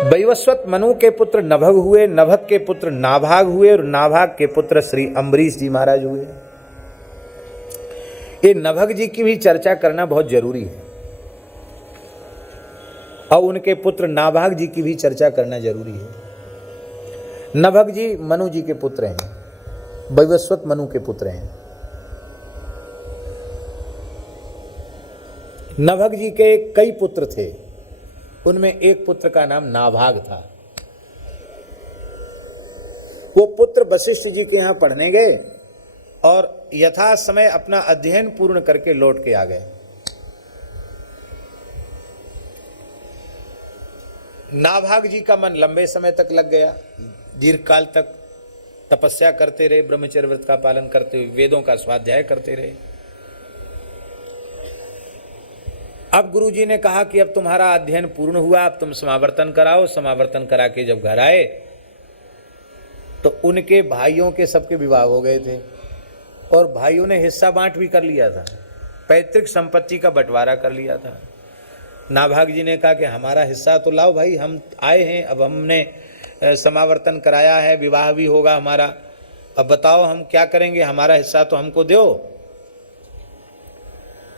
वैवस्वत मनु के पुत्र नभग हुए, नभग के पुत्र नाभाग हुए और नाभाग के पुत्र श्री अम्बरीश जी महाराज हुए। ये नभग जी की भी चर्चा करना बहुत जरूरी है और उनके पुत्र नाभाग जी की भी चर्चा करना जरूरी है। नभग जी मनु जी के पुत्र हैं, वैवस्वत मनु के पुत्र हैं। नभग जी के कई पुत्र थे, उनमें एक पुत्र का नाम नाभाग था। वो पुत्र वशिष्ठ जी के यहाँ पढ़ने गए और यथा समय अपना अध्ययन पूर्ण करके लौट के आ गए। नाभाग जी का मन लंबे समय तक लग गया, दीर्घ काल तक तपस्या करते रहे, ब्रह्मचर्य व्रत का पालन करते हुए वेदों का स्वाध्याय करते रहे। अब गुरुजी ने कहा कि अब तुम्हारा अध्ययन पूर्ण हुआ, अब तुम समावर्तन कराओ। समावर्तन करा के जब घर आए तो उनके भाइयों के सबके विवाह हो गए थे और भाइयों ने हिस्सा बांट भी कर लिया था, पैतृक संपत्ति का बंटवारा कर लिया था। नाभाग जी ने कहा कि हमारा हिस्सा तो लाओ भाई, हम आए हैं, अब हमने समावर्तन कराया है, विवाह भी होगा हमारा, अब बताओ हम क्या करेंगे, हमारा हिस्सा तो हमको दो।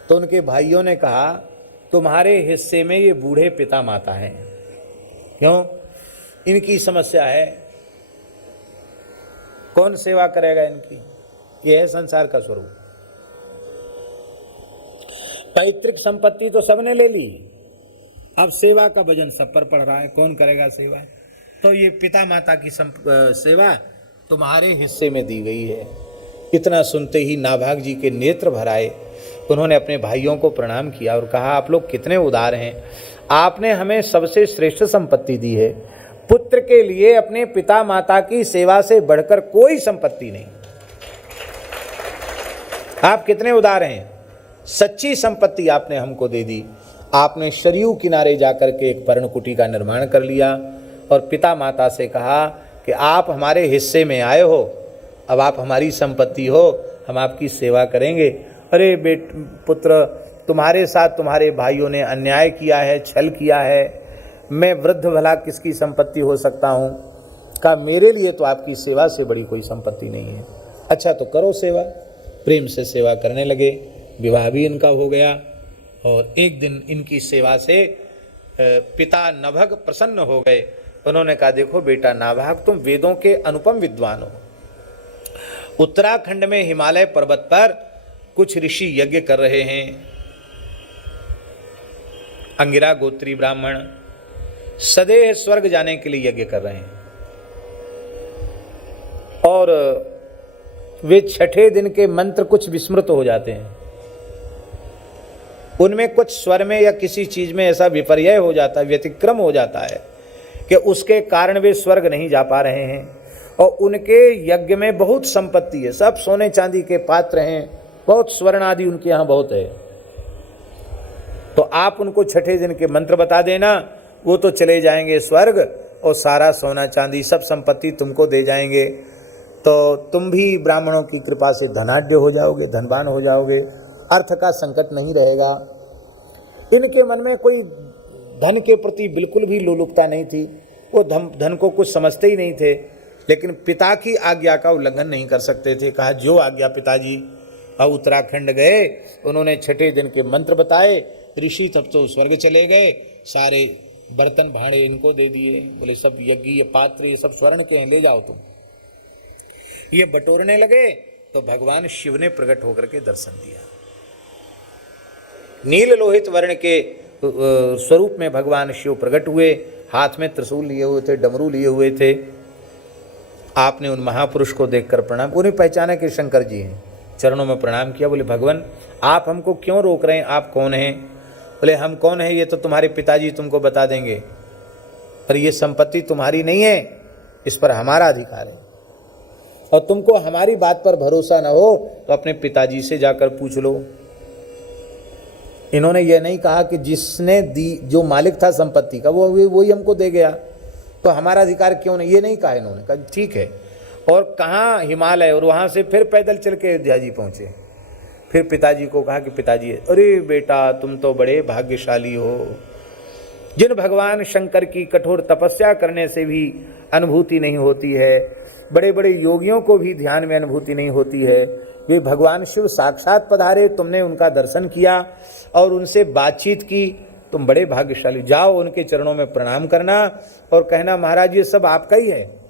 तो उनके भाइयों ने कहा तुम्हारे हिस्से में ये बूढ़े पिता माता हैं, क्यों, इनकी समस्या है, कौन सेवा करेगा इनकी, यह है संसार का स्वरूप। पैतृक संपत्ति तो सबने ले ली, अब सेवा का वजन सब पर पड़ रहा है, कौन करेगा सेवा। तो ये पिता माता की सेवा तुम्हारे हिस्से में दी गई है। इतना सुनते ही नाभाग जी के नेत्र भर आए। उन्होंने अपने भाइयों को प्रणाम किया और कहा आप लोग कितने उदार हैं, आपने हमें सबसे श्रेष्ठ संपत्ति दी है। पुत्र के लिए अपने पिता माता की सेवा से बढ़कर कोई संपत्ति नहीं। आप कितने उदार हैं, सच्ची संपत्ति आपने हमको दे दी। आपने शरयू किनारे जाकर के एक पर्णकुटी का निर्माण कर लिया और पिता माता से कहा कि आप हमारे हिस्से में आए हो, अब आप हमारी संपत्ति हो, हम आपकी सेवा करेंगे। अरे पुत्र, तुम्हारे साथ तुम्हारे भाइयों ने अन्याय किया है, छल किया है, मैं वृद्ध भला किसकी संपत्ति हो सकता हूँ। कहा मेरे लिए तो आपकी सेवा से बड़ी कोई संपत्ति नहीं है। अच्छा तो करो सेवा। प्रेम से सेवा करने लगे, विवाह भी इनका हो गया और एक दिन इनकी सेवा से पिता नभग प्रसन्न हो गए। उन्होंने कहा देखो बेटा नाभाग, तुम वेदों के अनुपम विद्वान हो। उत्तराखंड में हिमालय पर्वत पर कुछ ऋषि यज्ञ कर रहे हैं। अंगिरा गोत्री ब्राह्मण सदैव स्वर्ग जाने के लिए यज्ञ कर रहे हैं और वे छठे दिन के मंत्र कुछ विस्मृत हो जाते हैं। उनमें कुछ स्वर में या किसी चीज में ऐसा विपर्यय हो जाता है, व्यतिक्रम हो जाता है कि उसके कारण वे स्वर्ग नहीं जा पा रहे हैं। और उनके यज्ञ में बहुत संपत्ति है, सब सोने चांदी के पात्र हैं, बहुत स्वर्ण आदि उनके यहाँ बहुत है। तो आप उनको छठे दिन के मंत्र बता देना, वो तो चले जाएंगे स्वर्ग और सारा सोना चांदी सब संपत्ति तुमको दे जाएंगे। तो तुम भी ब्राह्मणों की कृपा से धनाढ्य हो जाओगे, धनवान हो जाओगे, अर्थ का संकट नहीं रहेगा। इनके मन में कोई धन के प्रति बिल्कुल भी लोलुपता नहीं थी, वो धन को कुछ समझते ही नहीं थे, लेकिन पिता की आज्ञा का उल्लंघन नहीं कर सकते थे। कहा जो आज्ञा पिताजी। और उत्तराखंड गए, उन्होंने छठे दिन के मंत्र बताए। ऋषि तब तो स्वर्ग चले गए, सारे बर्तन भांडे इनको दे दिए, बोले सब यज्ञीय पात्र ये सब स्वर्ण के हैं, ले जाओ तुम। ये बटोरने लगे तो भगवान शिव ने प्रकट होकर के दर्शन दिया। नील लोहित वर्ण के स्वरूप में भगवान शिव प्रकट हुए, हाथ में त्रिशूल लिए हुए थे, डमरू लिए हुए थे। आपने उन महापुरुष को देखकर प्रणाम, उन्हें पहचाना कि शंकर जी हैं, चरणों में प्रणाम किया। बोले भगवान आप हमको क्यों रोक रहे हैं, आप कौन हैं। बोले हम कौन हैं ये तो तुम्हारे पिताजी तुमको बता देंगे, पर ये संपत्ति तुम्हारी नहीं है, इस पर हमारा अधिकार है और तुमको हमारी बात पर भरोसा न हो तो अपने पिताजी से जाकर पूछ लो। इन्होंने ये नहीं कहा कि जिसने दी, जो मालिक था संपत्ति का वो वही हमको दे गया तो हमारा अधिकार क्यों नहीं, ये नहीं कहा इन्होंने। कहा ठीक है। और कहाँ हिमालय, और वहाँ से फिर पैदल चल के अयोध्या जी पहुँचे। फिर पिताजी को कहा कि पिताजी, अरे बेटा तुम तो बड़े भाग्यशाली हो, जिन भगवान शंकर की कठोर तपस्या करने से भी अनुभूति नहीं होती है, बड़े बड़े योगियों को भी ध्यान में अनुभूति नहीं होती है, वे भगवान शिव साक्षात पधारे, तुमने उनका दर्शन किया और उनसे बातचीत की, तुम बड़े भाग्यशाली। जाओ उनके चरणों में प्रणाम करना और कहना महाराज ये सब आपका ही है,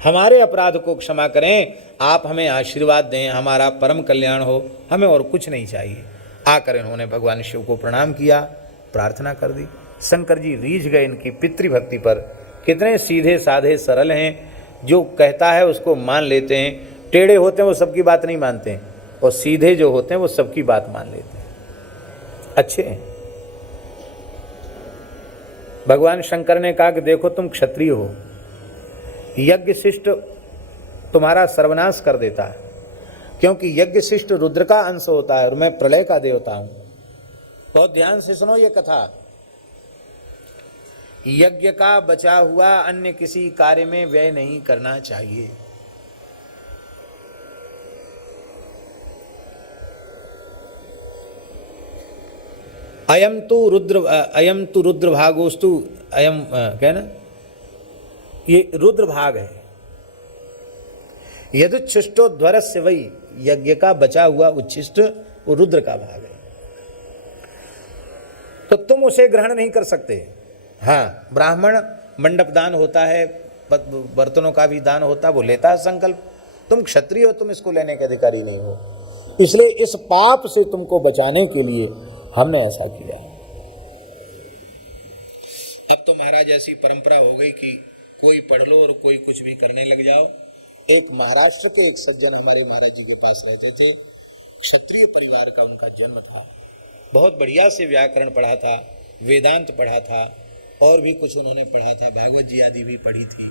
हमारे अपराध को क्षमा करें, आप हमें आशीर्वाद दें, हमारा परम कल्याण हो, हमें और कुछ नहीं चाहिए। आकर इन्होंने भगवान शिव को प्रणाम किया, प्रार्थना कर दी। शंकर जी रीझ गए इनकी पितृभक्ति पर। कितने सीधे साधे सरल हैं, जो कहता है उसको मान लेते हैं। टेढ़े होते हैं वो सबकी बात नहीं मानते हैं, और सीधे जो होते हैं वो सबकी बात मान लेते हैं, अच्छे हैं। भगवान शंकर ने कहा कि देखो तुम क्षत्रिय हो, यज्ञ शिष्ट तुम्हारा सर्वनाश कर देता है, क्योंकि यज्ञ शिष्ट रुद्र का अंश होता है और मैं प्रलय का देवता हूं। बहुत ध्यान से सुनो ये कथा। यज्ञ का बचा हुआ अन्य किसी कार्य में व्यय नहीं करना चाहिए। अयम तो रुद्र भागोस्तु, अयम कहना ये रुद्र भाग है। यदुच्छिष्टो ध्वरस्य वही, यज्ञ का बचा हुआ उच्छिष्ट वो रुद्र का भाग है, तो तुम उसे ग्रहण नहीं कर सकते। हाँ, ब्राह्मण मंडप दान होता है, बर्तनों का भी दान होता है, वो लेता है संकल्प। तुम क्षत्रिय हो, तुम इसको लेने के अधिकारी नहीं हो, इसलिए इस पाप से तुमको बचाने के लिए हमने ऐसा किया। अब तो महाराज ऐसी परंपरा हो गई कि कोई पढ़ लो और कोई कुछ भी करने लग जाओ। एक महाराष्ट्र के एक सज्जन हमारे महाराज जी के पास रहते थे, क्षत्रिय परिवार का उनका जन्म था, बहुत बढ़िया से व्याकरण पढ़ा था, वेदांत पढ़ा था, और भी कुछ उन्होंने पढ़ा था, भागवत जी आदि भी पढ़ी थी,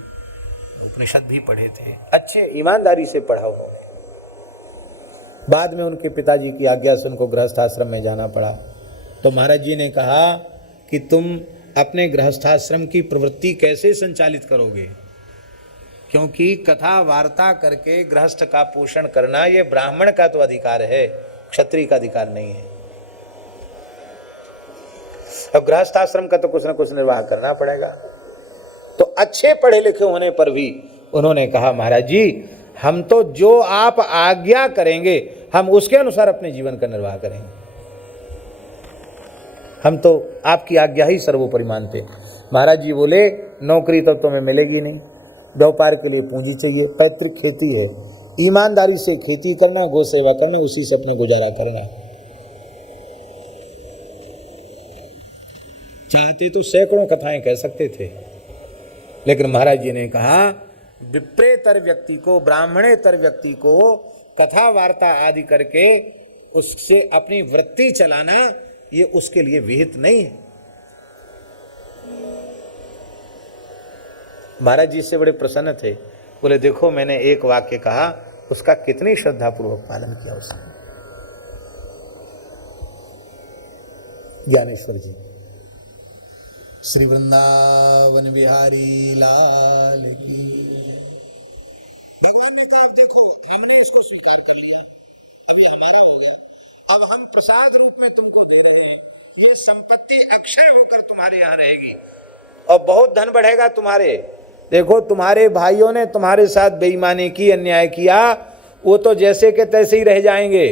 उपनिषद भी पढ़े थे, अच्छे ईमानदारी से पढ़ा उन्होंने। बाद में उनके पिताजी की आज्ञा से उनको गृहस्थाश्रम में जाना पड़ा, तो महाराज जी ने कहा कि तुम अपने गृहस्थाश्रम की प्रवृत्ति कैसे संचालित करोगे, क्योंकि कथा वार्ता करके गृहस्थ का पोषण करना ये ब्राह्मण का तो अधिकार है, क्षत्रिय का अधिकार नहीं है। अब गृहस्थाश्रम का तो कुछ न कुछ निर्वाह करना पड़ेगा। तो अच्छे पढ़े लिखे होने पर भी उन्होंने कहा महाराज जी हम तो जो आप आज्ञा करेंगे हम उसके अनुसार अपने जीवन का निर्वाह करेंगे, हम तो आपकी आज्ञा ही सर्वोपरि मानते। महाराज जी बोले नौकरी तो तुम्हें मिलेगी नहीं, व्यापार के लिए पूंजी चाहिए, पैतृक खेती है, ईमानदारी से खेती करना, गौ सेवा करना, उसी से अपना गुजारा करना। चाहते तो सैकड़ों कथाएं कह सकते थे, लेकिन महाराज जी ने कहा विप्रेतर व्यक्ति को, ब्राह्मणेतर व्यक्ति को कथा वार्ता आदि करके उससे अपनी वृत्ति चलाना ये उसके लिए विहित नहीं है। महाराज जी से बड़े प्रसन्न थे, बोले देखो मैंने एक वाक्य कहा, उसका कितनी श्रद्धापूर्वक पालन किया उसने। ज्ञानेश्वर जी, श्री वृंदावन बिहारी लाल की जय। भगवान ने कहा अब देखो हमने इसको स्वीकार कर लिया, अब ये हमारा हो गया, अब हम प्रसाद रूप में तुमको दे रहे हैं, ये संपत्ति अक्षय होकर तुम्हारे यहाँ रहेगी और बहुत धन बढ़ेगा तुम्हारे। देखो तुम्हारे भाइयों ने तुम्हारे साथ बेईमानी की, अन्याय किया, वो तो जैसे के तैसे ही रह जाएंगे,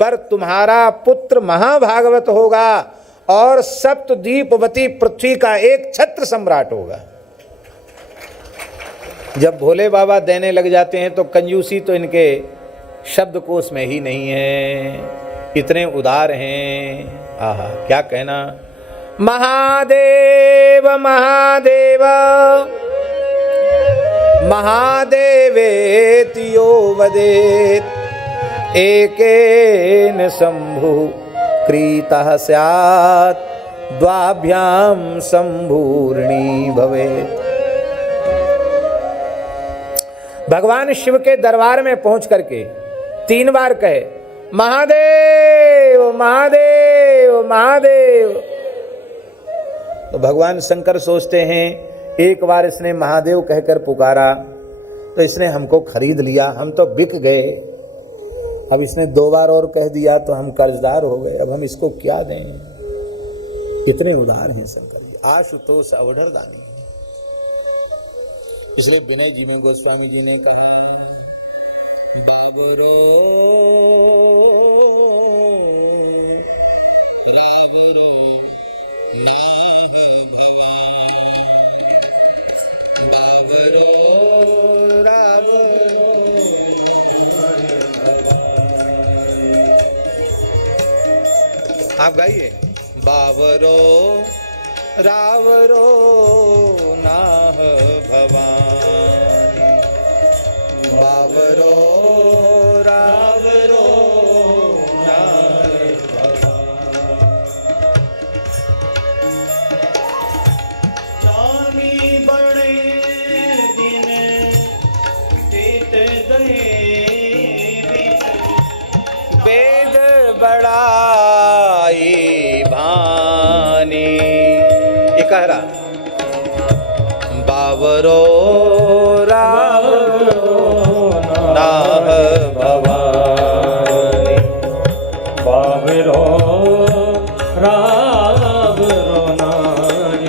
पर तुम्हारा पुत्र महाभागवत होगा और सप्तद्वीपवती पृथ्वी का एक छत्र सम्राट होगा। जब भोले बाबा देने लग जाते हैं तो कंजूसी तो इनके शब्दकोश में ही नहीं है, इतने उदार हैं। आहा क्या कहना, महादेव महादेव महादेवेति यो वदेत् एकेन शंभु क्रीतः स्यात् द्वाभ्याम शंभूर्णी भवेत्। भगवान शिव के दरबार में पहुंच करके 3 बार कहे महादेव महादेव महादेव। तो भगवान शंकर सोचते हैं एक बार इसने महादेव कहकर पुकारा तो इसने हमको खरीद लिया, हम तो बिक गए। अब इसने 2 बार और कह दिया तो हम कर्जदार हो गए, अब हम इसको क्या दें। इतने उदार हैं शंकर जी, आशुतोष अवधरदानी। इसलिए विनय जी में गोस्वामी जी ने कहा, बाबरो रावरो नाह भवानी, बाबरो रावरो नाह भवानी। आप गाइए, बावरो रावरो नाह भवानी, बावरो रावरो नाह भवानी। जानी बड़े दिन बीत गए, वेद बड़ाई भानी। ये कह रहा, बावरो रावरो नाह भवानी, बाबरो रावरो नाह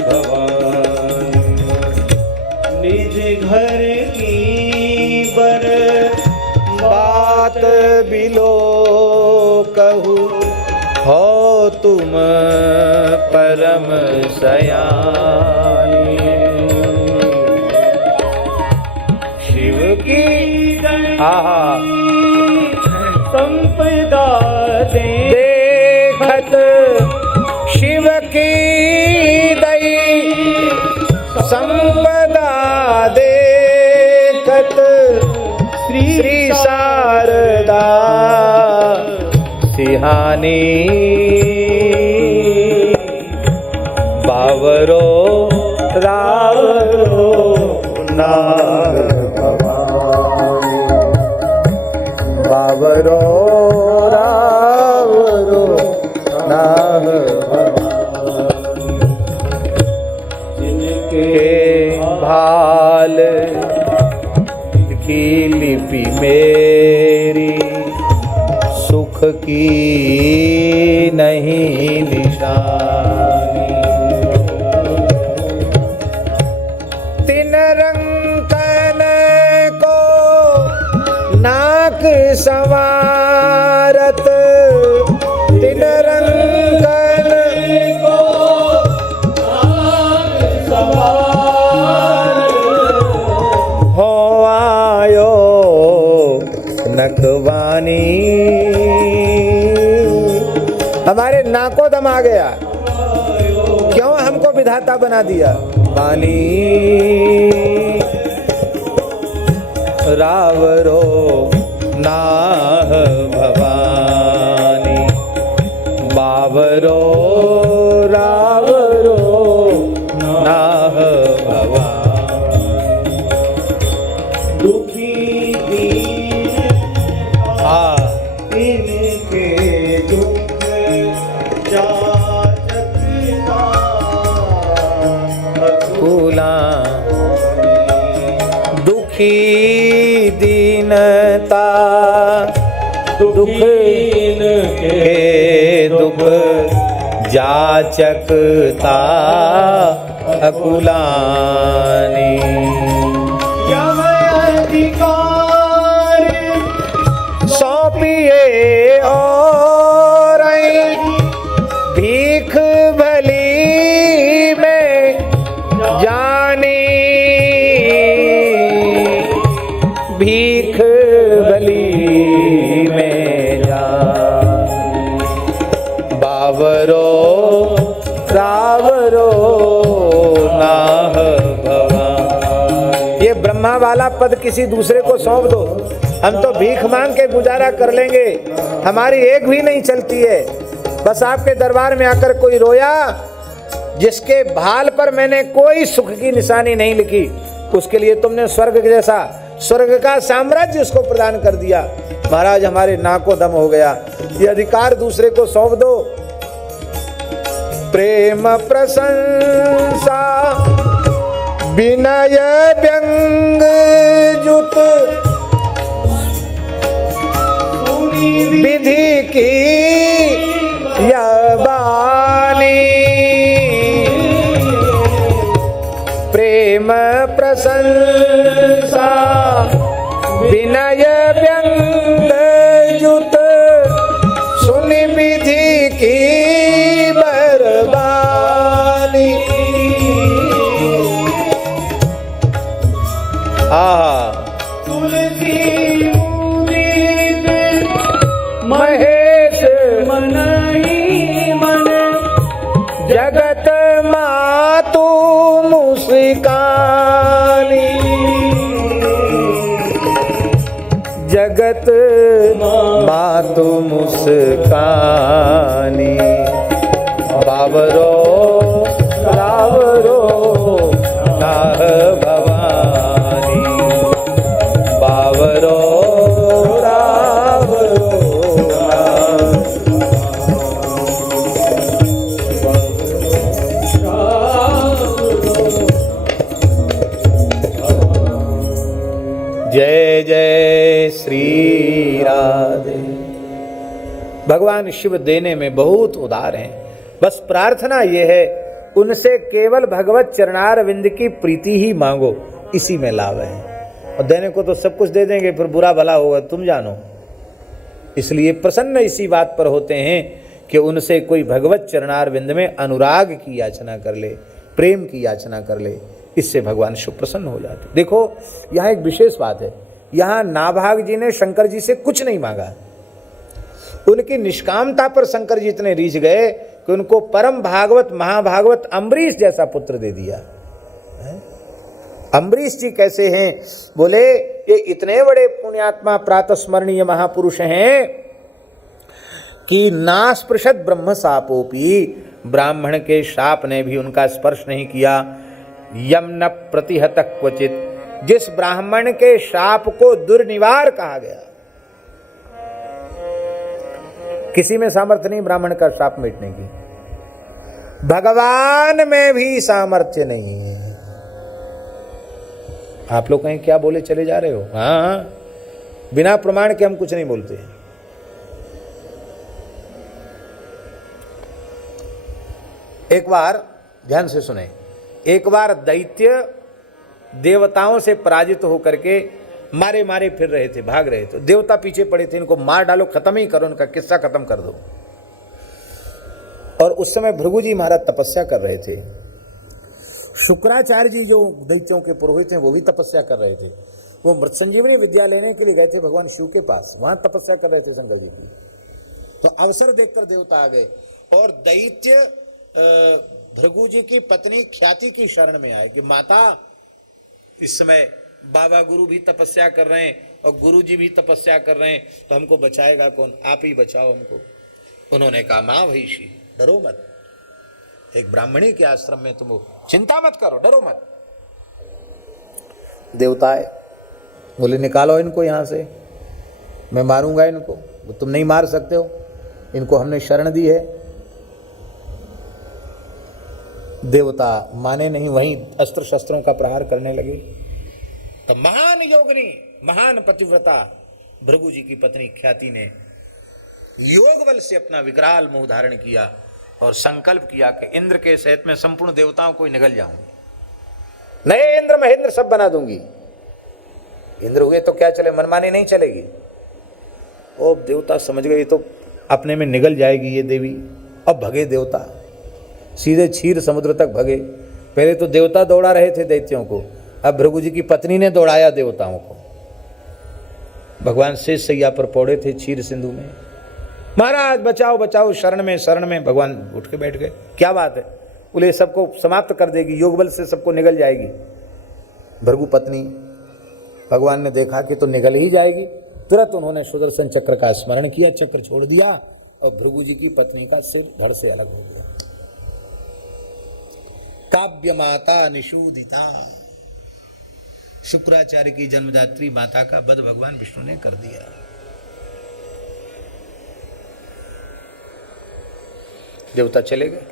भवानी। निज घर की बर बात बिलो कहू, हो तुम परम सयानी। शिव की आहा संपदा देखत, शिव की दई संपदा देखत, श्री शारदा सिहानी। बावरो रावरो नाह भवानी, बावरो रावरो नाह भवानी। जिनके भाल की लिपि मेरी, सुख की नहीं निशानी। तिन रंकन को नाक संवारत, तिन रंकन को नाक संवारत, हो आयो नकवानी। हमारे नाको दम आ गया, क्यों हमको विधाता बना दिया। बानी रावरो नाह भवानी, बावरो रावरो नाह भवानी। दुखी दीन इनके दुख जाचकता फूला, दुखी दीनता दुख के दुख जाचकता अकुलानी। अधिकार सौंपिए और भीख भली में जानी, भीख भली में जानी। बावरो रावरो नाह भवानी। ये ब्रह्मा वाला पद किसी दूसरे को सौंप दो, हम तो भीख मांग के गुजारा कर लेंगे, हमारी एक भी नहीं चलती है। बस आपके दरबार में आकर कोई रोया, जिसके भाल पर मैंने कोई सुख की निशानी नहीं लिखी, उसके लिए तुमने स्वर्ग जैसा, स्वर्ग का साम्राज्य उसको प्रदान कर दिया। महाराज हमारे नाको दम हो गया, ये अधिकार दूसरे को सौंप दो। प्रेम प्रशंसा विनय व्यंग जुत विधि की यह बानी। प्रेम प्रशंसा विनय व्यंग युत सुनि विधि की बरबानी। तुलसी उदित महेश मन ही मन जगत मातु मुस्कानी। जगत मातु मुस्कानी। बाबरो रावरो नाह भवानी। बाबरो रावरो जय जय श्री राधे। भगवान शिव देने में बहुत उदार हैं। बस प्रार्थना ये है उनसे केवल भगवत चरणारविंद की प्रीति ही मांगो, इसी में लाभ है। और देने को तो सब कुछ दे देंगे, फिर बुरा भला होगा तुम जानो। इसलिए प्रसन्न इसी बात पर होते हैं कि उनसे कोई भगवत चरणारविंद में अनुराग की याचना कर ले, प्रेम की याचना कर ले, इससे भगवान शिव प्रसन्न हो जाते। देखो यहाँ एक विशेष बात है, यहाँ नाभाग जी ने शंकर जी से कुछ नहीं मांगा। उनकी निष्कामता पर शंकर जी इतने रीझ गए कि उनको परम भागवत महाभागवत अम्बरीश जैसा पुत्र दे दिया। अम्बरीश जी कैसे हैं? बोले ये इतने बड़े पुण्यात्मा प्रातस्मरणीय महापुरुष हैं कि नास्पृशत ब्रह्म शापोपी, ब्राह्मण के शाप ने भी उनका स्पर्श नहीं किया। यम न प्रतिहत क्वचित, जिस ब्राह्मण के शाप को दुर्निवार कहा गया, किसी में सामर्थ्य नहीं ब्राह्मण का शाप मिटने की। भगवान में भी सामर्थ्य नहीं है। आप लोग कहीं क्या बोले चले जा रहे हो? हाँ, बिना प्रमाण के हम कुछ नहीं बोलते। एक बार ध्यान से सुने, एक बार दैत्य देवताओं से पराजित होकर के मारे मारे फिर रहे थे, भाग रहे थे। देवता पीछे पड़े थे, इनको मार डालो, खत्म ही करो, उनका किस्सा खत्म कर दो। और उस समय भृगु जी महाराज तपस्या कर रहे थे। शुक्राचार्य जी जो दैत्यों के पुरोहित हैं वो भी तपस्या कर रहे थे। वो मृत संजीवनी विद्या लेने के लिए गए थे भगवान शिव के पास, वहां तपस्या कर रहे थे शंकर जी की। तो अवसर देखकर देवता आ गए और दैत्य भृगु जी की पत्नी ख्याति की शरण में आए कि माता, इस समय बाबा गुरु भी तपस्या कर रहे हैं और गुरु जी भी तपस्या कर रहे हैं, तो हमको बचाएगा कौन? आप ही बचाओ हमको। उन्होंने कहा माँ भैषी, डरो मत, एक ब्राह्मणी के आश्रम में तुम हो, चिंता मत करो, डरो मत। देवता आए, बोले निकालो इनको यहाँ से, मैं मारूंगा इनको। तुम नहीं मार सकते हो, इनको हमने शरण दी है। देवता माने नहीं, वहीं अस्त्र शस्त्रों का प्रहार करने लगे। तो महान योगिनी, महान पतिव्रता भृगु जी की पत्नी ख्याति ने योग बल से अपना विकराल मुंह धारण किया और संकल्प किया कि इंद्र के सहित में संपूर्ण देवताओं को निगल जाऊंगी, नए इंद्र महेंद्र सब बना दूंगी। इंद्र हुए तो क्या चले, मनमानी नहीं चलेगी। ओ देवता समझ गए तो अपने में निगल जाएगी ये देवी। अब भगे देवता, सीधे क्षीर समुद्र तक भगे। पहले तो देवता दौड़ा रहे थे दैत्यों को, अब भृगु जी की पत्नी ने दौड़ाया देवताओं को। भगवान शेष सैया पर पौड़े थे क्षीर सिंधु में, महाराज बचाओ बचाओ, शरण में। भगवान उठ के बैठ गए। क्या बात है? बोले सबको समाप्त कर देगी, योग बल से सबको निगल जाएगी। भृगु पत्नी, भगवान ने देखा कि तो निगल ही जाएगी, तुरंत उन्होंने सुदर्शन चक्र का स्मरण किया, चक्र छोड़ दिया और भृगु जी की पत्नी का सिर धड़ से अलग हो गया। काव्य माता निषूदिता, शुक्राचार्य की जन्मदात्री माता का वध भगवान विष्णु ने कर दिया। देवता चले गए,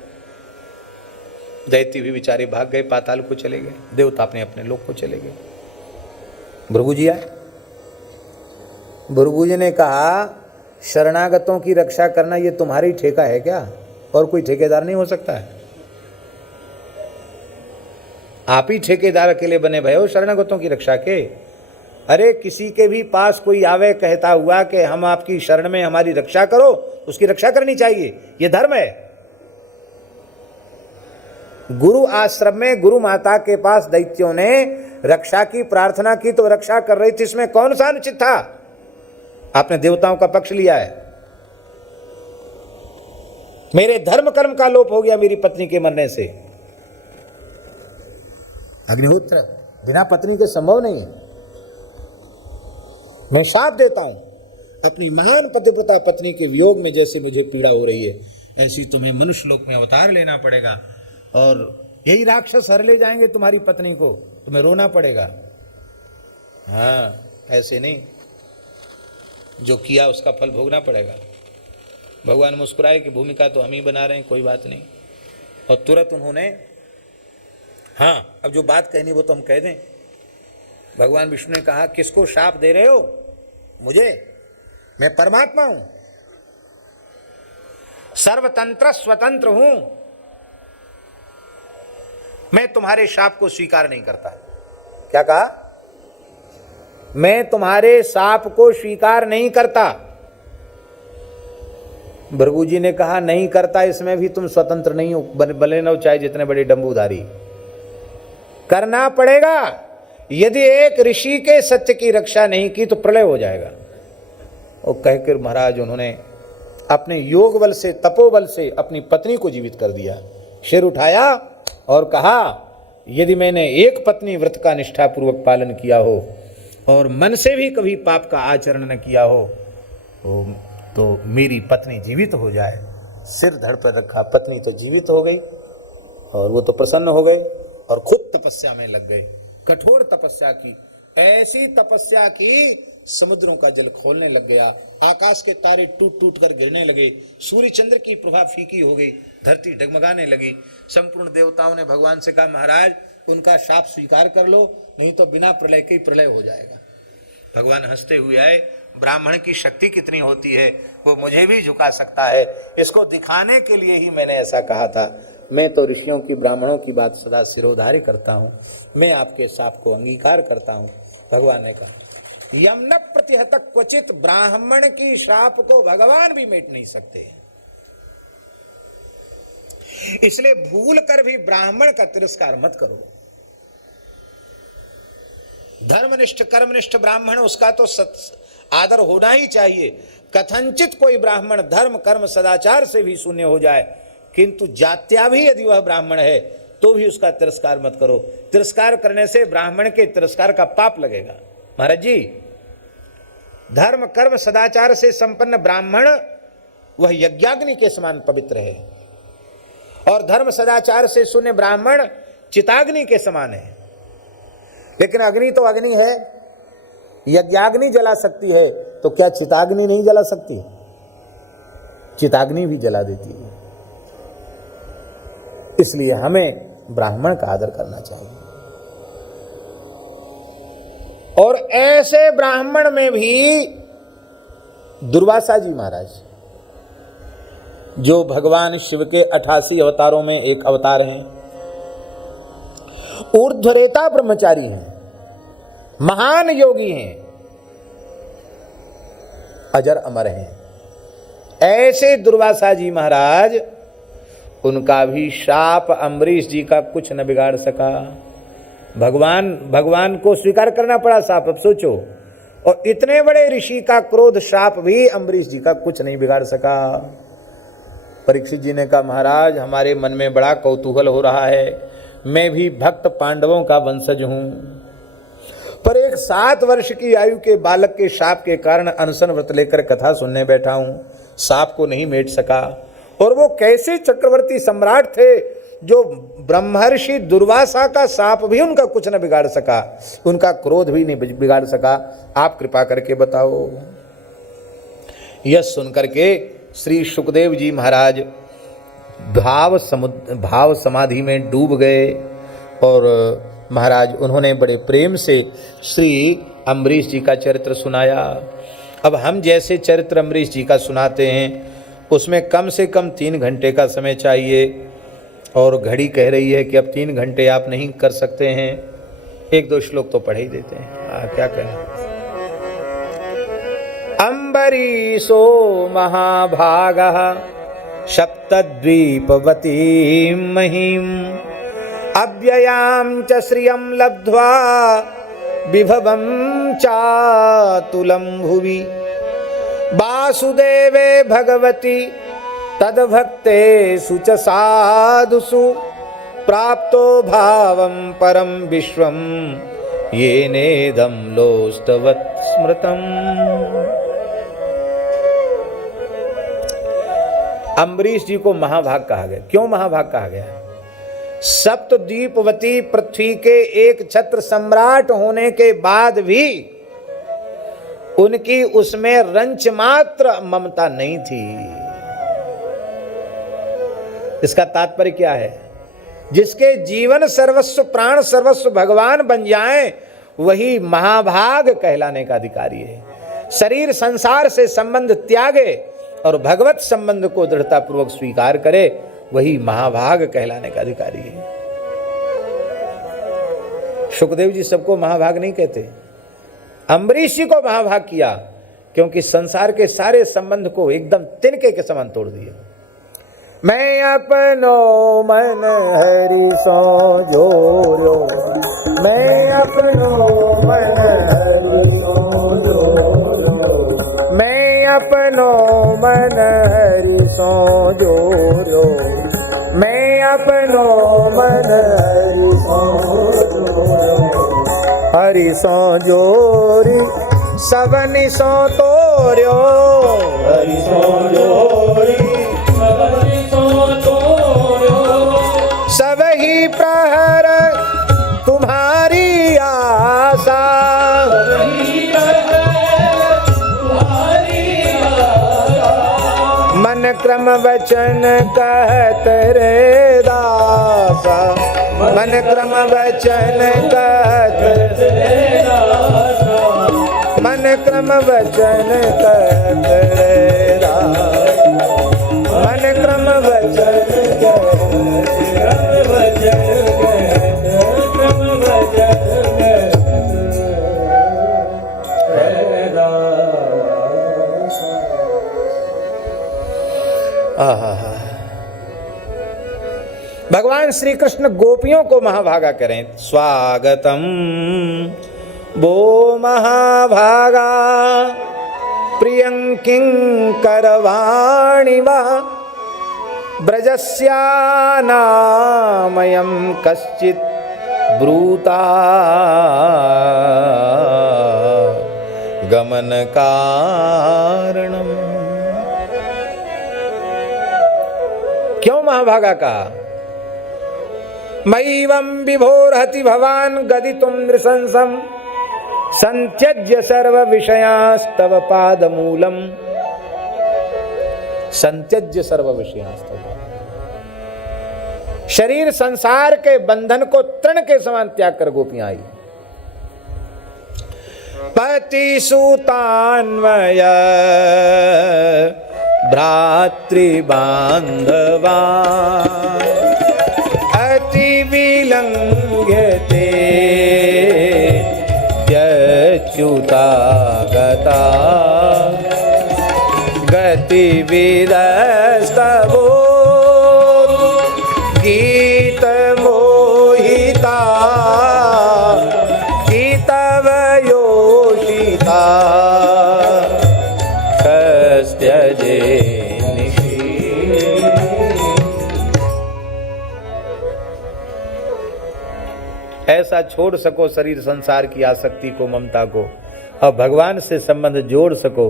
दैत्य भी बेचारे भाग गए, पाताल को चले गए, देवता अपने अपने लोक को चले गए। भृगु जी आए। भृगु जी ने कहा शरणागतों की रक्षा करना ये तुम्हारी ठेका है क्या? और कोई ठेकेदार नहीं हो सकता है? आप ही ठेकेदार अकेले बने भय हो शरणागतों की रक्षा के। अरे किसी के भी पास कोई आवे कहता हुआ कि हम आपकी शरण में हमारी रक्षा करो, उसकी रक्षा करनी चाहिए, ये धर्म है। गुरु आश्रम में गुरु माता के पास दैत्यों ने रक्षा की प्रार्थना की तो रक्षा कर रही थी, इसमें कौन सा अनुचित था? आपने देवताओं का पक्ष लिया है। मेरे धर्म कर्म का लोप हो गया मेरी पत्नी के मरने से। अग्निहोत्र बिना पत्नी के संभव नहीं है। मैं शाप देता हूं, अपनी महान पतिव्रता पत्नी के वियोग में जैसे मुझे पीड़ा हो रही है, ऐसी तुम्हें मनुष्य लोक में अवतार लेना पड़ेगा और यही राक्षस हर ले जाएंगे तुम्हारी पत्नी को, तुम्हें रोना पड़ेगा। हाँ, ऐसे नहीं, जो किया उसका फल भोगना पड़ेगा। भगवान मुस्कुराए कि भूमिका तो हम ही बना रहे हैं, कोई बात नहीं। और तुरंत उन्होंने, हाँ अब जो बात कहनी वो तो हम कह दें। भगवान विष्णु ने कहा, किसको शाप दे रहे हो? मुझे, मैं परमात्मा हूं, सर्वतंत्र स्वतंत्र हूं, मैं तुम्हारे शाप को स्वीकार नहीं करता। क्या कहा? मैं तुम्हारे शाप को स्वीकार नहीं करता। भृगु जी ने कहा, नहीं करता इसमें भी तुम स्वतंत्र नहीं हो, भले न चाहे जितने बड़े डंबूधारी, करना पड़ेगा। यदि एक ऋषि के सत्य की रक्षा नहीं की तो प्रलय हो जाएगा। और कहकर महाराज उन्होंने अपने योग बल से, तपोबल से अपनी पत्नी को जीवित कर दिया। सिर उठाया और कहा, यदि मैंने एक पत्नी व्रत का निष्ठापूर्वक पालन किया हो और मन से भी कभी पाप का आचरण न किया हो तो मेरी पत्नी जीवित हो जाए। सिर धड़ पर रखा, पत्नी तो जीवित हो गई और वो तो प्रसन्न हो गए और खुद तपस्या में लग गए। कठोर तपस्या की, ऐसी तपस्या की समुद्रों का जल खोलने लग गया, आकाश के तारे टूट टूट कर गिरने लगे, सूर्य चंद्र की प्रभा फीकी हो गई, धरती डगमगाने लगी। संपूर्ण देवताओं ने भगवान से कहा, महाराज उनका शाप स्वीकार कर लो, नहीं तो बिना प्रलय के ही प्रलय हो जाएगा। भगवान हंसते हुए आए, ब्राह्मण की शक्ति कितनी होती है, वो मुझे भी झुका सकता है, इसको दिखाने के लिए ही मैंने ऐसा कहा था। मैं तो ऋषियों की, ब्राह्मणों की बात सदा सिरोधार्य करता हूँ, मैं आपके शाप को अंगीकार करता हूँ। भगवान ने कहा, यम न प्रतिहत क्वचित, ब्राह्मण की शाप को भगवान भी मेट नहीं सकते। इसलिए भूल कर भी ब्राह्मण का तिरस्कार मत करो। धर्मनिष्ठ कर्मनिष्ठ ब्राह्मण, उसका तो आदर होना ही चाहिए। कथनचित कोई ब्राह्मण धर्म कर्म सदाचार से भी शून्य हो जाए, किंतु जात्या भी यदि वह ब्राह्मण है तो भी उसका तिरस्कार मत करो। तिरस्कार करने से ब्राह्मण के तिरस्कार का पाप लगेगा। महाराज जी, धर्म कर्म सदाचार से संपन्न ब्राह्मण वह यज्ञाग्नि के समान पवित्र है और धर्म सदाचार से शून्य ब्राह्मण चिताग्नि के समान है। लेकिन अग्नि तो अग्नि है, यज्ञाग्नि जला सकती है तो क्या चिताग्नि नहीं जला सकती? चिताग्नि भी जला देती है। इसलिए हमें ब्राह्मण का आदर करना चाहिए। और ऐसे ब्राह्मण में भी दुर्वासा जी महाराज, जो भगवान शिव के 88 अवतारों में एक अवतार हैं, ऊर्ध्वरेता ब्रह्मचारी हैं, महान योगी हैं, अजर अमर हैं। ऐसे दुर्वासा जी महाराज, उनका भी शाप अम्बरीश जी का कुछ न बिगाड़ सका। भगवान को स्वीकार करना पड़ा शाप। अब सोचो, और इतने बड़े ऋषि का क्रोध शाप भी अम्बरीश जी का कुछ नहीं बिगाड़ सका। परीक्षित जी ने कहा, महाराज हमारे मन में बड़ा कौतूहल हो रहा है, मैं भी भक्त पांडवों का वंशज हूं, पर एक 7 वर्ष की आयु के बालक के शाप के कारण अनशन व्रत लेकर कथा सुनने बैठा हूं, शाप को नहीं मेट सका। और वो कैसे चक्रवर्ती सम्राट थे जो ब्रह्मर्षि दुर्वासा का शाप भी उनका कुछ न बिगाड़ सका, उनका क्रोध भी नहीं बिगाड़ सका। आप कृपा करके बताओ। यह सुनकर के श्री सुखदेव जी महाराज भाव समाधि में डूब गए और महाराज उन्होंने बड़े प्रेम से श्री अम्बरीश जी का चरित्र सुनाया। अब हम जैसे चरित्र अम्बरीश जी का सुनाते हैं उसमें कम से कम 3 घंटे का समय चाहिए। और घड़ी कह रही है कि अब 3 घंटे आप नहीं कर सकते हैं, 1-2 श्लोक तो पढ़ ही देते हैं। क्या कहना। अम्बरीशो महाभागः सप्तद्वीपवतीं महीम् अव्ययां च श्रियं लब्ध्वा विभवं चातुलं भुवि वासुदेवे भगवती तद्भक्तेषु च साधुषु प्राप्तो भावं परं विश्वं येनेदं लोस्तवत् स्मृतम्। अम्बरीश जी को महाभाग कहा गया। क्यों महाभाग कहा गया? सप्तद्वीपवती पृथ्वी के एक छत्र सम्राट होने के बाद भी उनकी उसमें रंच मात्र ममता नहीं थी। इसका तात्पर्य क्या है? जिसके जीवन सर्वस्व प्राण सर्वस्व भगवान बन जाएं, वही महाभाग कहलाने का अधिकारी है। शरीर संसार से संबंध त्यागे और भगवत संबंध को दृढ़ता पूर्वक स्वीकार करे, वही महाभाग कहलाने का अधिकारी है। सुखदेव जी सबको महाभाग नहीं कहते, अम्बरीश जी को महाभाग किया क्योंकि संसार के सारे संबंध को एकदम तिनके के समान तोड़ दिया। मैं अपनो मन हरि सो जोर्यो, मैं अपनो मन हरि सो जोर्यो, मैं अपनो मन हरि सो जोर्यो, मैं अपनो मन हरि सो जोर्यो, हरि सो जोरी सबनि सो तोर्यो, हरि सो जोरी सब ही प्रहर तुम्हारी आशा, मन क्रम वचन कहत रे दासा, मन क्रम वचन कहत रे दासा, मन क्रम वचन कहत रे दासा, मन क्रम वचन भगवान श्री कृष्ण गोपियों को महाभागा करें। स्वागतम वो महाभागा प्रियं किंकरवाणि वा ब्रजस्यानामयं कश्चित् ब्रूता गमन कारणम। क्यों महाभागा कहा? मयिवं विभोरहति भवान गदितुं नृशंसं संत्यज्य सर्व विषयास्तव पादमूलम, संत्यज्य सर्व विषयास्तव। शरीर संसार के बंधन को तृण के समान त्याग कर गोपियां आई। पति सुतान्वय भ्रातृ बांधवा अति विलंघ्यते च्युता गता गतिविदस्तवो गीत मोहिता गीतवयोषिता कस्त्यजे ऐसा छोड़ सको शरीर संसार की आसक्ति को, ममता को, और भगवान से संबंध जोड़ सको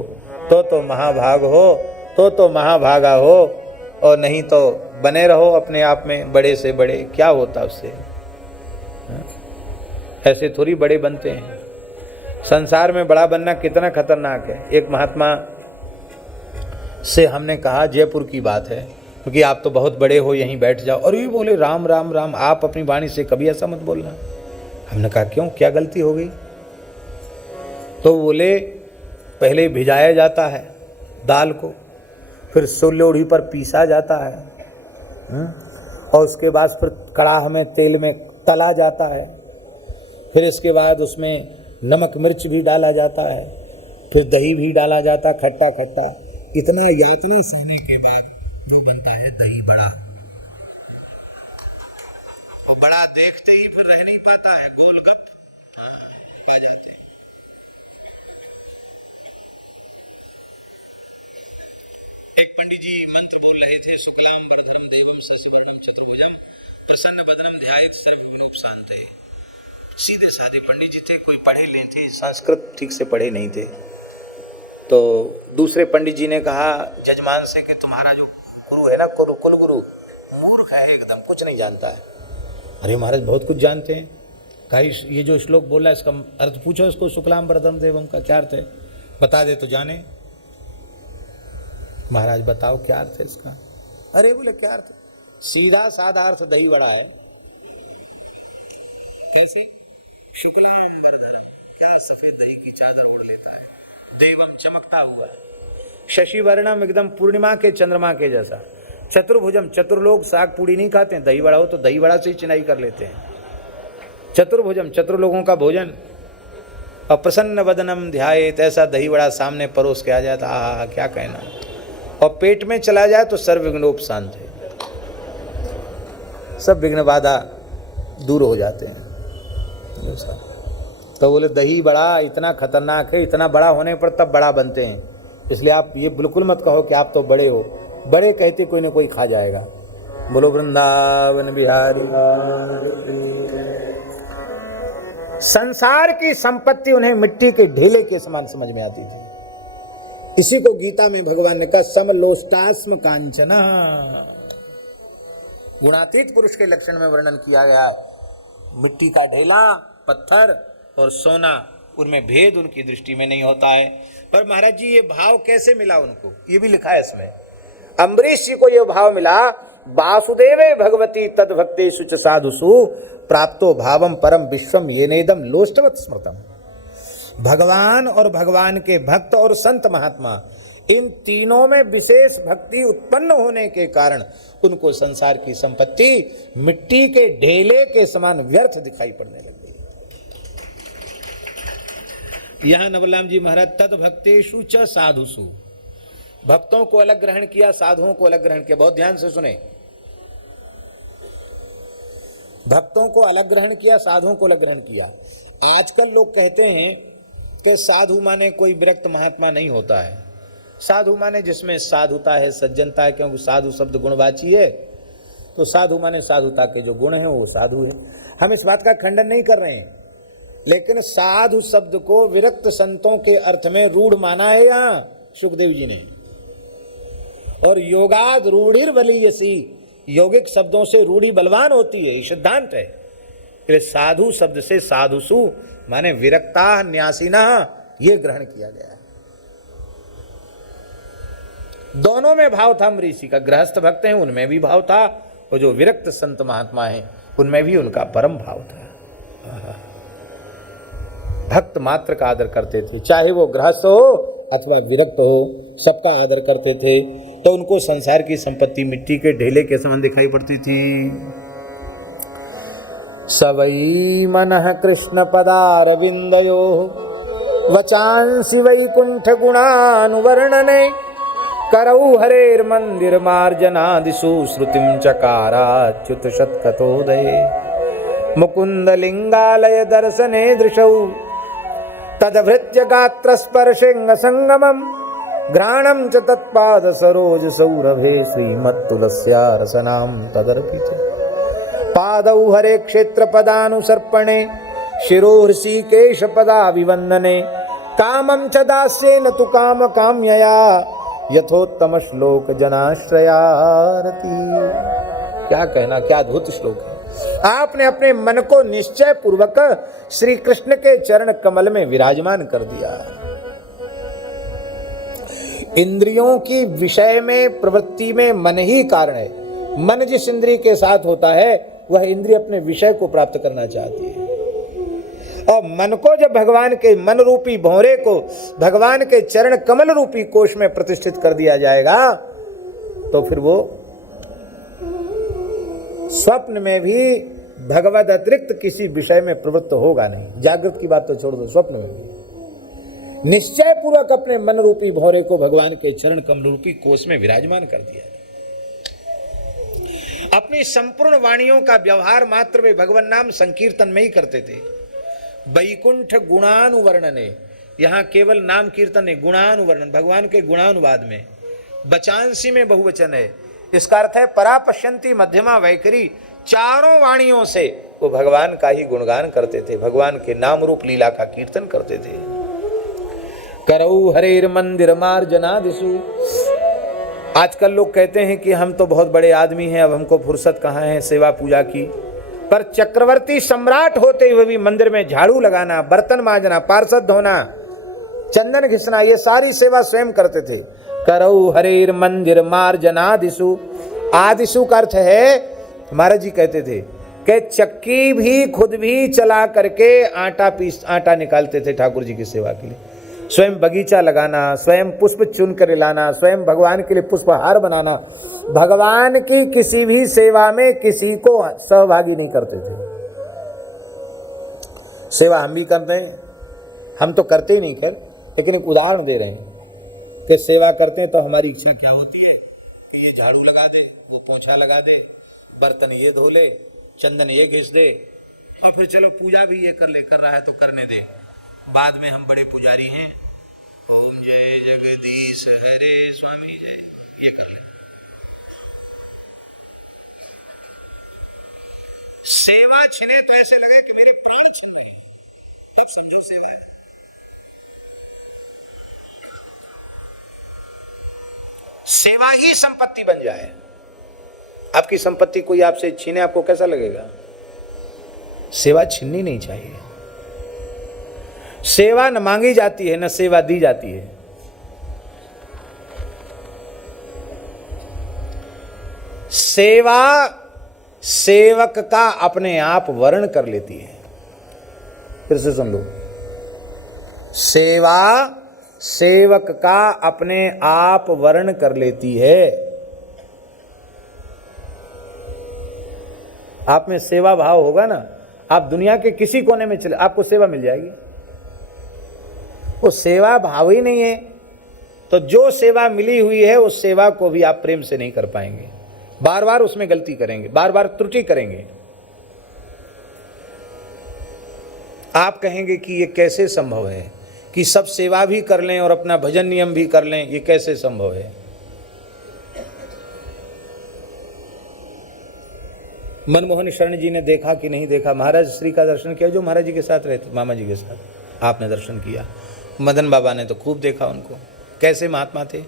तो महाभाग हो, तो महाभागा हो, और नहीं तो बने रहो अपने आप में बड़े से बड़े। क्या होता उससे? ऐसे थोड़ी बड़े बनते हैं। संसार में बड़ा बनना कितना खतरनाक है। एक महात्मा से हमने कहा, जयपुर की बात है, क्योंकि आप तो बहुत बड़े हो, यहीं बैठ जाओ। और ये बोले राम राम राम, आप अपनी वाणी से कभी ऐसा मत बोलना। हमने कहा क्यों, क्या गलती हो गई? तो बोले पहले भिजाया जाता है दाल को, फिर सोलोढ़ी पर पीसा जाता है, और उसके बाद फिर कड़ाह में तेल में तला जाता है, फिर इसके बाद उसमें नमक मिर्च भी डाला जाता है, फिर दही भी डाला जाता है खट्टा खट्टा। इतना यातना सहने के बाद जो बनता है दही बड़ा, और बड़ा देखते ही फिर रह नहीं पाता है, गोलगप हाँ पा जाते हैं। एक पंडित जी मंत्र बोल रहे थे, शुक्लाम वरधरम देवम शशिवर्णम चतुर्भुजम प्रसन्न बदनम ध्यायेत सर्वविघ्नोपशांतये। सीधे साधे पंडित जी थे, कोई पढ़े नहीं थे, संस्कृत ठीक से पढ़े नहीं थे। तो दूसरे पंडित जी ने कहा जजमान से कि तुम्हारा जो गुरु है ना, कुलगुरु मूर्ख है एकदम, कुछ नहीं जानता है। अरे महाराज बहुत कुछ जानते हैं। कहा ये जो श्लोक बोला है इसका अर्थ पूछो इसको, शुक्लाम वरदम देवम का क्या अर्थ है, बता दे तो जाने। महाराज बताओ क्या अर्थ है इसका। अरे बोले क्या अर्थ, सीधा साधा अर्थ दही बड़ा है। कैसे? शुक्लाम वरधरम, क्या सफ़ेद दही की चादर ओढ़ लेता है, देवम चमकता हुआ, शशि वर्णम एकदम पूर्णिमा के चंद्रमा के जैसा, चतुर्भुजम चतुर लोग साग पूड़ी नहीं खाते हैं, दही बड़ा हो तो दही बड़ा से ही चिनाई कर लेते हैं। चतुर्भुजम चतुर लोगों का भोजन, और प्रसन्न वदनम ध्यायेत, ऐसा दही बड़ा सामने परोस के आ जाता, आहा क्या कहना, और पेट में चला जाए तो सर्व विघ्नोपशांत है, सब विघ्न बाधा दूर हो जाते हैं। तो बोले दही बड़ा इतना खतरनाक है, इतना बड़ा होने पर तब बड़ा बनते हैं, इसलिए आप ये बिल्कुल मत कहो कि आप तो बड़े हो, बड़े कहते कोई ना कोई खा जाएगा। बोलो वृंदावन बिहारी। संसार की संपत्ति उन्हें मिट्टी के ढेले के समान समझ में आती थी। इसी को गीता में भगवान ने कहा समलोष्टास्म कांचन, गुणातीत पुरुष के लक्षण में वर्णन किया गया है। मिट्टी का ढेला, पत्थर और सोना, उनमें भेद उनकी दृष्टि में नहीं होता है। पर महाराज जी ये भाव कैसे मिला उनको, ये भी लिखा है इसमें। अम्बरीश जी को ये भाव मिला, वासुदेवे भगवती तद्भक्तेषु च साधुषु प्राप्तो भावम परम विश्वम येनेदम लोष्टवत स्मृतम। भगवान और भगवान के भक्त और संत महात्मा, इन तीनों में विशेष भक्ति उत्पन्न होने के कारण उनको संसार की संपत्ति मिट्टी के ढेले के समान व्यर्थ दिखाई पड़ने लगी। यहां नवलाम जी महाराज तद्भक्तेषु च साधुषु, भक्तों को अलग ग्रहण किया, साधुओं को अलग ग्रहण किया। बहुत ध्यान से सुने, भक्तों को अलग ग्रहण किया, साधुओं को अलग ग्रहण किया। आजकल लोग कहते हैं कि साधु माने कोई विरक्त महात्मा नहीं होता है, साधु माने जिसमें साधुता है, सज्जनता है, क्योंकि साधु शब्द गुणवाची है, तो साधु माने साधुता के जो गुण हैं वो साधु है। हम इस बात का खंडन नहीं कर रहे हैं, लेकिन साधु शब्द को विरक्त संतों के अर्थ में रूढ़ माना है यहाँ सुखदेव जी ने। और योगाद रूढ़िर बलीयसी, यौगिक शब्दों से रूढ़ी बलवान होती है, ये सिद्धांत है। इसलिए साधु शब्द से साधुसु माने विरक्ता न्यासिना, ये ग्रहण किया गया है। दोनों में भाव था ऋषि का, गृहस्थ भक्त हैं उनमें भी भाव था, और जो विरक्त संत महात्मा हैं उनमें भी उनका परम भाव था। भक्त मात्र का आदर करते थे, चाहे वो गृहस्थ हो अथवा विरक्त हो, सबका आदर करते थे। तो उनको संसार की संपत्ति मिट्टी के ढेले के समान दिखाई पड़ती थी। सवै मनः कृष्ण पदारविंदयो वचांसि वैकुंठ गुणानुवर्णने करौ हरेर मंदिर मार्जनादिषु श्रुतिं चकाराच्युत शतकथोदये मुकुंद लिंगालय दर्शने दृशौ तदभृत्य गात्र स्पर्शेंग संगमम घ्राणं च तत्पाद सरोज सौरभे श्रीमत्तुलस्या रसनां तदर्पिते पादौ हरे क्षेत्र पदानुसर्पणे शिरो ऋषिकेश पदाभिवंदने कामं च दास्येन तु काम काम्यया यथोत्तम श्लोक जनाश्रयारति। क्या कहना, क्या अद्भुत श्लोक है। आपने अपने मन को निश्चय पूर्वक श्री कृष्ण के चरण कमल में विराजमान कर दिया। इंद्रियों की विषय में प्रवृत्ति में मन ही कारण है। मन जिस इंद्रिय के साथ होता है वह इंद्रिय अपने विषय को प्राप्त करना चाहती है, और मन को जब भगवान के मन रूपी भौरे को भगवान के चरण कमल रूपी कोश में प्रतिष्ठित कर दिया जाएगा तो फिर वो स्वप्न में भी भगवद अतिरिक्त किसी विषय में प्रवृत्त होगा नहीं। जागृत की बात तो छोड़ दो, स्वप्न में भी निश्चय पूर्वक अपने मन रूपी भौरे को भगवान के चरण कमल रूपी कोष में विराजमान कर दिया। अपनी संपूर्ण वाणियों का व्यवहार मात्र वे भगवान नाम संकीर्तन में ही करते थे। वैकुंठ गुणानुवर्णने, यहाँ केवल नाम कीर्तन नहीं, गुणानुवर्णन, भगवान के गुणानुवाद में। बचांसी में बहुवचन है, इसका अर्थ है परापश्यंती मध्यमा वैखरी, चारों वाणियों से वो भगवान का ही गुणगान करते थे, भगवान के नाम रूप लीला का कीर्तन करते थे। करऊ हरेर मंदिर मार्जनादिषु। आजकल लोग कहते हैं कि हम तो बहुत बड़े आदमी हैं, अब हमको फुर्सत कहाँ है सेवा पूजा की। पर चक्रवर्ती सम्राट होते हुए भी मंदिर में झाड़ू लगाना, बर्तन मांजना, पार्षद धोना, चंदन घिसना, ये सारी सेवा स्वयं करते थे। करऊ हरेर मंदिर मार्जनादिषु। आदिशु का अर्थ है, महाराज जी कहते थे कि चक्की भी खुद भी चला करके आटा निकालते थे ठाकुर जी की सेवा के लिए। स्वयं बगीचा लगाना, स्वयं पुष्प चुन कर लाना, स्वयं भगवान के लिए पुष्पहार बनाना, भगवान की किसी भी सेवा में किसी को सहभागी नहीं करते थे। सेवा हम भी करते हैं, हम तो करते ही नहीं खैर, लेकिन एक उदाहरण दे रहे हैं कि सेवा करते हैं तो हमारी इच्छा क्या होती है कि ये झाड़ू लगा दे, वो पोंछा लगा दे, बर्तन ये धो ले, चंदन ये घिस दे, और फिर चलो पूजा भी ये कर रहा है तो करने दे। बाद में हम बड़े पुजारी हैं, ओम जय जगदीश हरे स्वामी जय, ये कर लें। सेवा छिने तो ऐसे लगे कि मेरे प्राण छिन रहे हैं, तब समझो सेवा है। सेवा ही संपत्ति बन जाए। आपकी संपत्ति कोई आपसे छीने, आपको कैसा लगेगा? सेवा छीननी नहीं चाहिए। सेवा न मांगी जाती है, न सेवा दी जाती है। सेवा सेवक का अपने आप वर्ण कर लेती है। फिर से सुन लो, सेवा सेवक का अपने आप वर्ण कर लेती है। आप में सेवा भाव होगा ना, आप दुनिया के किसी कोने में चले, आपको सेवा मिल जाएगी। वो सेवा भाव ही नहीं है तो जो सेवा मिली हुई है उस सेवा को भी आप प्रेम से नहीं कर पाएंगे, बार बार उसमें गलती करेंगे, बार बार त्रुटि करेंगे। आप कहेंगे कि ये कैसे संभव है कि सब सेवा भी कर लें और अपना भजन नियम भी कर लें, ये कैसे संभव है? मनमोहन शरण जी ने देखा कि नहीं देखा, महाराज श्री का दर्शन किया, जो महाराज जी के साथ रहते, मामा जी के साथ आपने दर्शन किया। मदन बाबा ने तो खूब देखा उनको, कैसे महात्मा थे,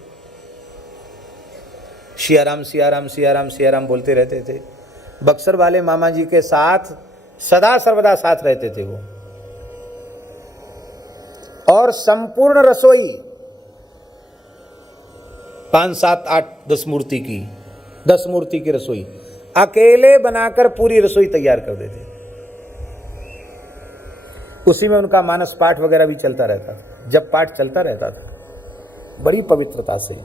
सियाराम सियाराम सियाराम सियाराम बोलते रहते थे। बक्सर वाले मामा जी के साथ सदा सर्वदा साथ रहते थे वो, और संपूर्ण रसोई 5 7 8 10 मूर्ति की रसोई अकेले बनाकर पूरी रसोई तैयार कर देते थे। उसी में उनका मानस पाठ वगैरह भी चलता रहता था। जब पाठ चलता रहता था बड़ी पवित्रता से,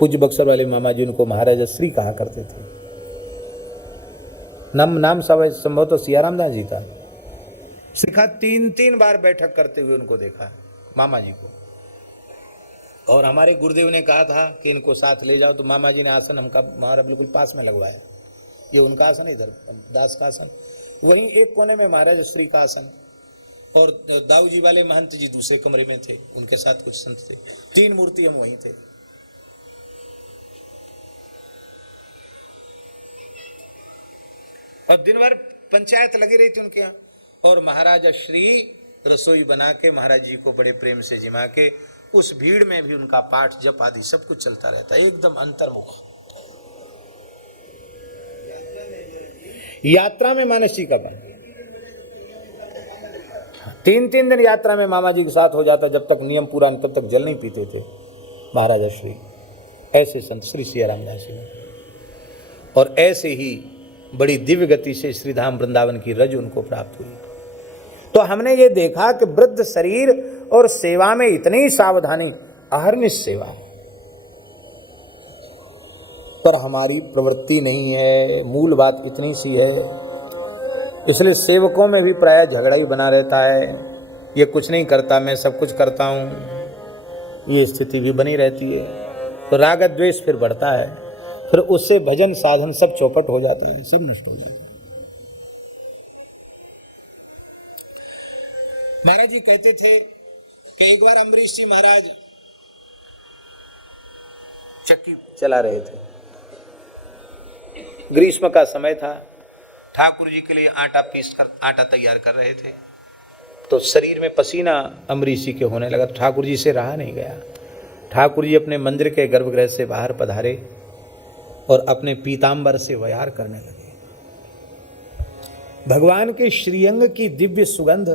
पूज्य बक्सर वाले मामा जी उनको महाराज श्री कहा करते थे। नाम संभव तो सियाराम दास जी था। सिखा 3 बार बैठक करते हुए उनको देखा मामा जी को, और हमारे गुरुदेव ने कहा था कि इनको साथ ले जाओ, तो मामा जी ने आसन हमारा बिल्कुल पास में लगवाया। ये उनका आसन, इधर दास का आसन, वहीं एक कोने में महाराज श्री का आसन, और दाऊ जी वाले महंत जी दूसरे कमरे में थे, उनके साथ कुछ संत थे। 3 मूर्ति हम वहीं थे। और दिन भर पंचायत लगी रही थी उनके यहाँ, और महाराजा श्री रसोई बना के महाराज जी को बड़े प्रेम से जिमा के, उस भीड़ में भी उनका पाठ जप आदि सब कुछ चलता रहता, एकदम अंतर्मुख। यात्रा में मानस जी का पाठ 3 दिन यात्रा में मामा जी के साथ हो जाता, जब तक नियम पूरा तब तक जल नहीं पीते थे महाराजा श्री। ऐसे संत श्री सियाराम दास जी, और ऐसे ही बड़ी दिव्य गति से श्रीधाम वृंदावन की रज उनको प्राप्त हुई। तो हमने ये देखा कि वृद्ध शरीर और सेवा में इतनी सावधानी, अहर्निश सेवा, पर हमारी प्रवृत्ति नहीं है। मूल बात इतनी सी है, इसलिए सेवकों में भी प्रायः झगड़ा ही बना रहता है। ये कुछ नहीं करता, मैं सब कुछ करता हूँ, ये स्थिति भी बनी रहती है। तो राग द्वेष फिर बढ़ता है, फिर उससे भजन साधन सब चौपट हो जाता है, सब नष्ट हो जाता है। महाराज जी कहते थे कि एक बार अम्बरीश जी महाराज चक्की चला रहे थे, ग्रीष्म का समय था, ठाकुर जी के लिए आटा तैयार कर रहे थे। तो शरीर में पसीना अम्बरीश जी के होने लगा, तो ठाकुर जी से रहा नहीं गया। ठाकुर जी अपने मंदिर के गर्भगृह से बाहर पधारे और अपने पीताम्बर से वयार करने लगे। भगवान के श्रीअंग की दिव्य सुगंध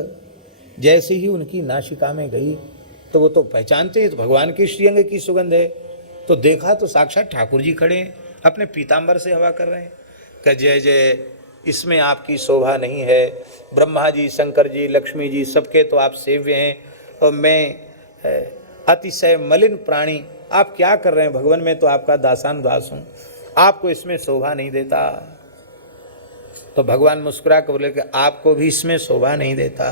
जैसे ही उनकी नासिका में गई तो वो तो पहचानते हैं, तो भगवान की श्रीअंग की सुगंध है। तो देखा तो साक्षात ठाकुर जी खड़े हैं, अपने पीताम्बर से हवा कर रहे हैं। कि जय जय, इसमें आपकी शोभा नहीं है। ब्रह्मा जी, शंकर जी, लक्ष्मी जी, सबके तो आप सेव्य हैं, और मैं अतिशय मलिन प्राणी, आप क्या कर रहे हैं भगवान? में तो आपका दासानुदास हूँ, आपको इसमें शोभा नहीं देता। तो भगवान मुस्कुरा कर बोले कि आपको भी इसमें शोभा नहीं देता,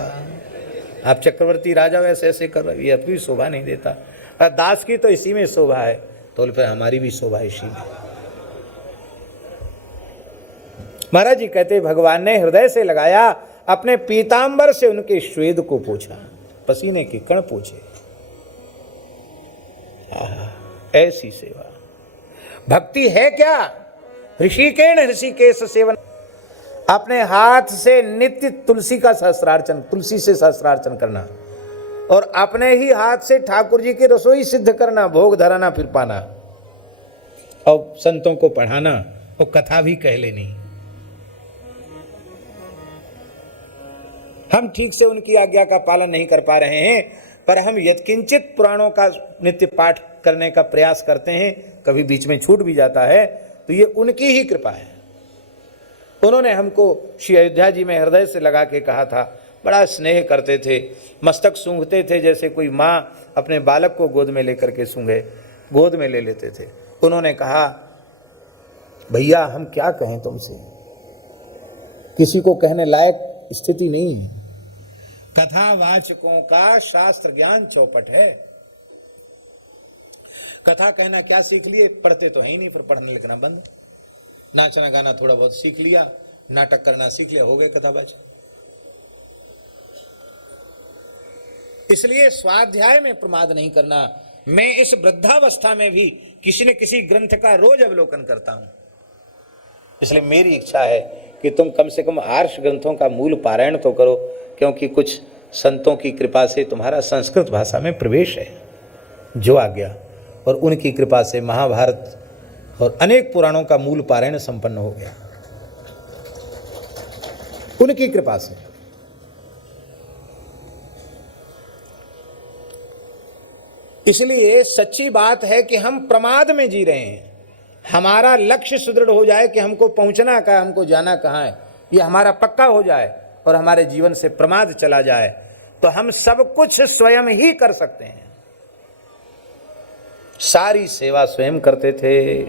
आप चक्रवर्ती राजा वैसे ऐसे कर रहे, ये आपकी शोभा नहीं देता। दास की तो इसी में शोभा है, तो फिर हमारी भी शोभा इसी में। महाराज जी कहते भगवान ने हृदय से लगाया, अपने पीताम्बर से उनके श्वेद को पूछा, पसीने के कण पूछे। आहा, ऐसी सेवा भक्ति है क्या? ऋषिकेण ऋषिकेश सेवन, अपने हाथ से नित्य तुलसी का सहस्रार्चन, तुलसी से सहस्रार्चन करना, और अपने ही हाथ से ठाकुर जी की रसोई सिद्ध करना, भोग धराना, फिर पाना, और संतों को पढ़ाना, और कथा भी कह लेनी। हम ठीक से उनकी आज्ञा का पालन नहीं कर पा रहे हैं, पर हम यत्किंचित पुराणों का नित्य पाठ करने का प्रयास करते हैं, कभी बीच में छूट भी जाता है, तो ये उनकी ही कृपा है। उन्होंने हमको श्री अयोध्या जी में हृदय से लगा के कहा था, बड़ा स्नेह करते थे, मस्तक सूंघते थे जैसे कोई माँ अपने बालक को गोद में लेकर के सूंघे, गोद में ले लेते थे। उन्होंने कहा, भैया हम क्या कहें तुमसे, किसी को कहने लायक स्थिति नहीं है। कथावाचकों का शास्त्र ज्ञान चौपट है। कथा कहना क्या सीख लिए? पढ़ते तो है ही नहीं, फिर पढ़ना लिखना बंद। नाचना गाना थोड़ा बहुत सीख लिया, नाटक करना सीख लिया, हो गए कथावाचक। इसलिए स्वाध्याय में प्रमाद नहीं करना। मैं इस वृद्धावस्था में भी किसी न किसी ग्रंथ का रोज अवलोकन करता हूं। इसलिए मेरी इच्छा है कि तुम कम से कम आर्ष ग्रंथों का मूल पारायण तो करो, क्योंकि कुछ संतों की कृपा से तुम्हारा संस्कृत भाषा में प्रवेश है जो आ गया, और उनकी कृपा से महाभारत और अनेक पुराणों का मूल पारायण संपन्न हो गया, उनकी कृपा से। इसलिए सच्ची बात है कि हम प्रमाद में जी रहे हैं। हमारा लक्ष्य सुदृढ़ हो जाए कि हमको पहुंचना कहाँ, हमको जाना कहाँ है, ये हमारा पक्का हो जाए, और हमारे जीवन से प्रमाद चला जाए, तो हम सब कुछ स्वयं ही कर सकते हैं। सारी सेवा स्वयं करते थे।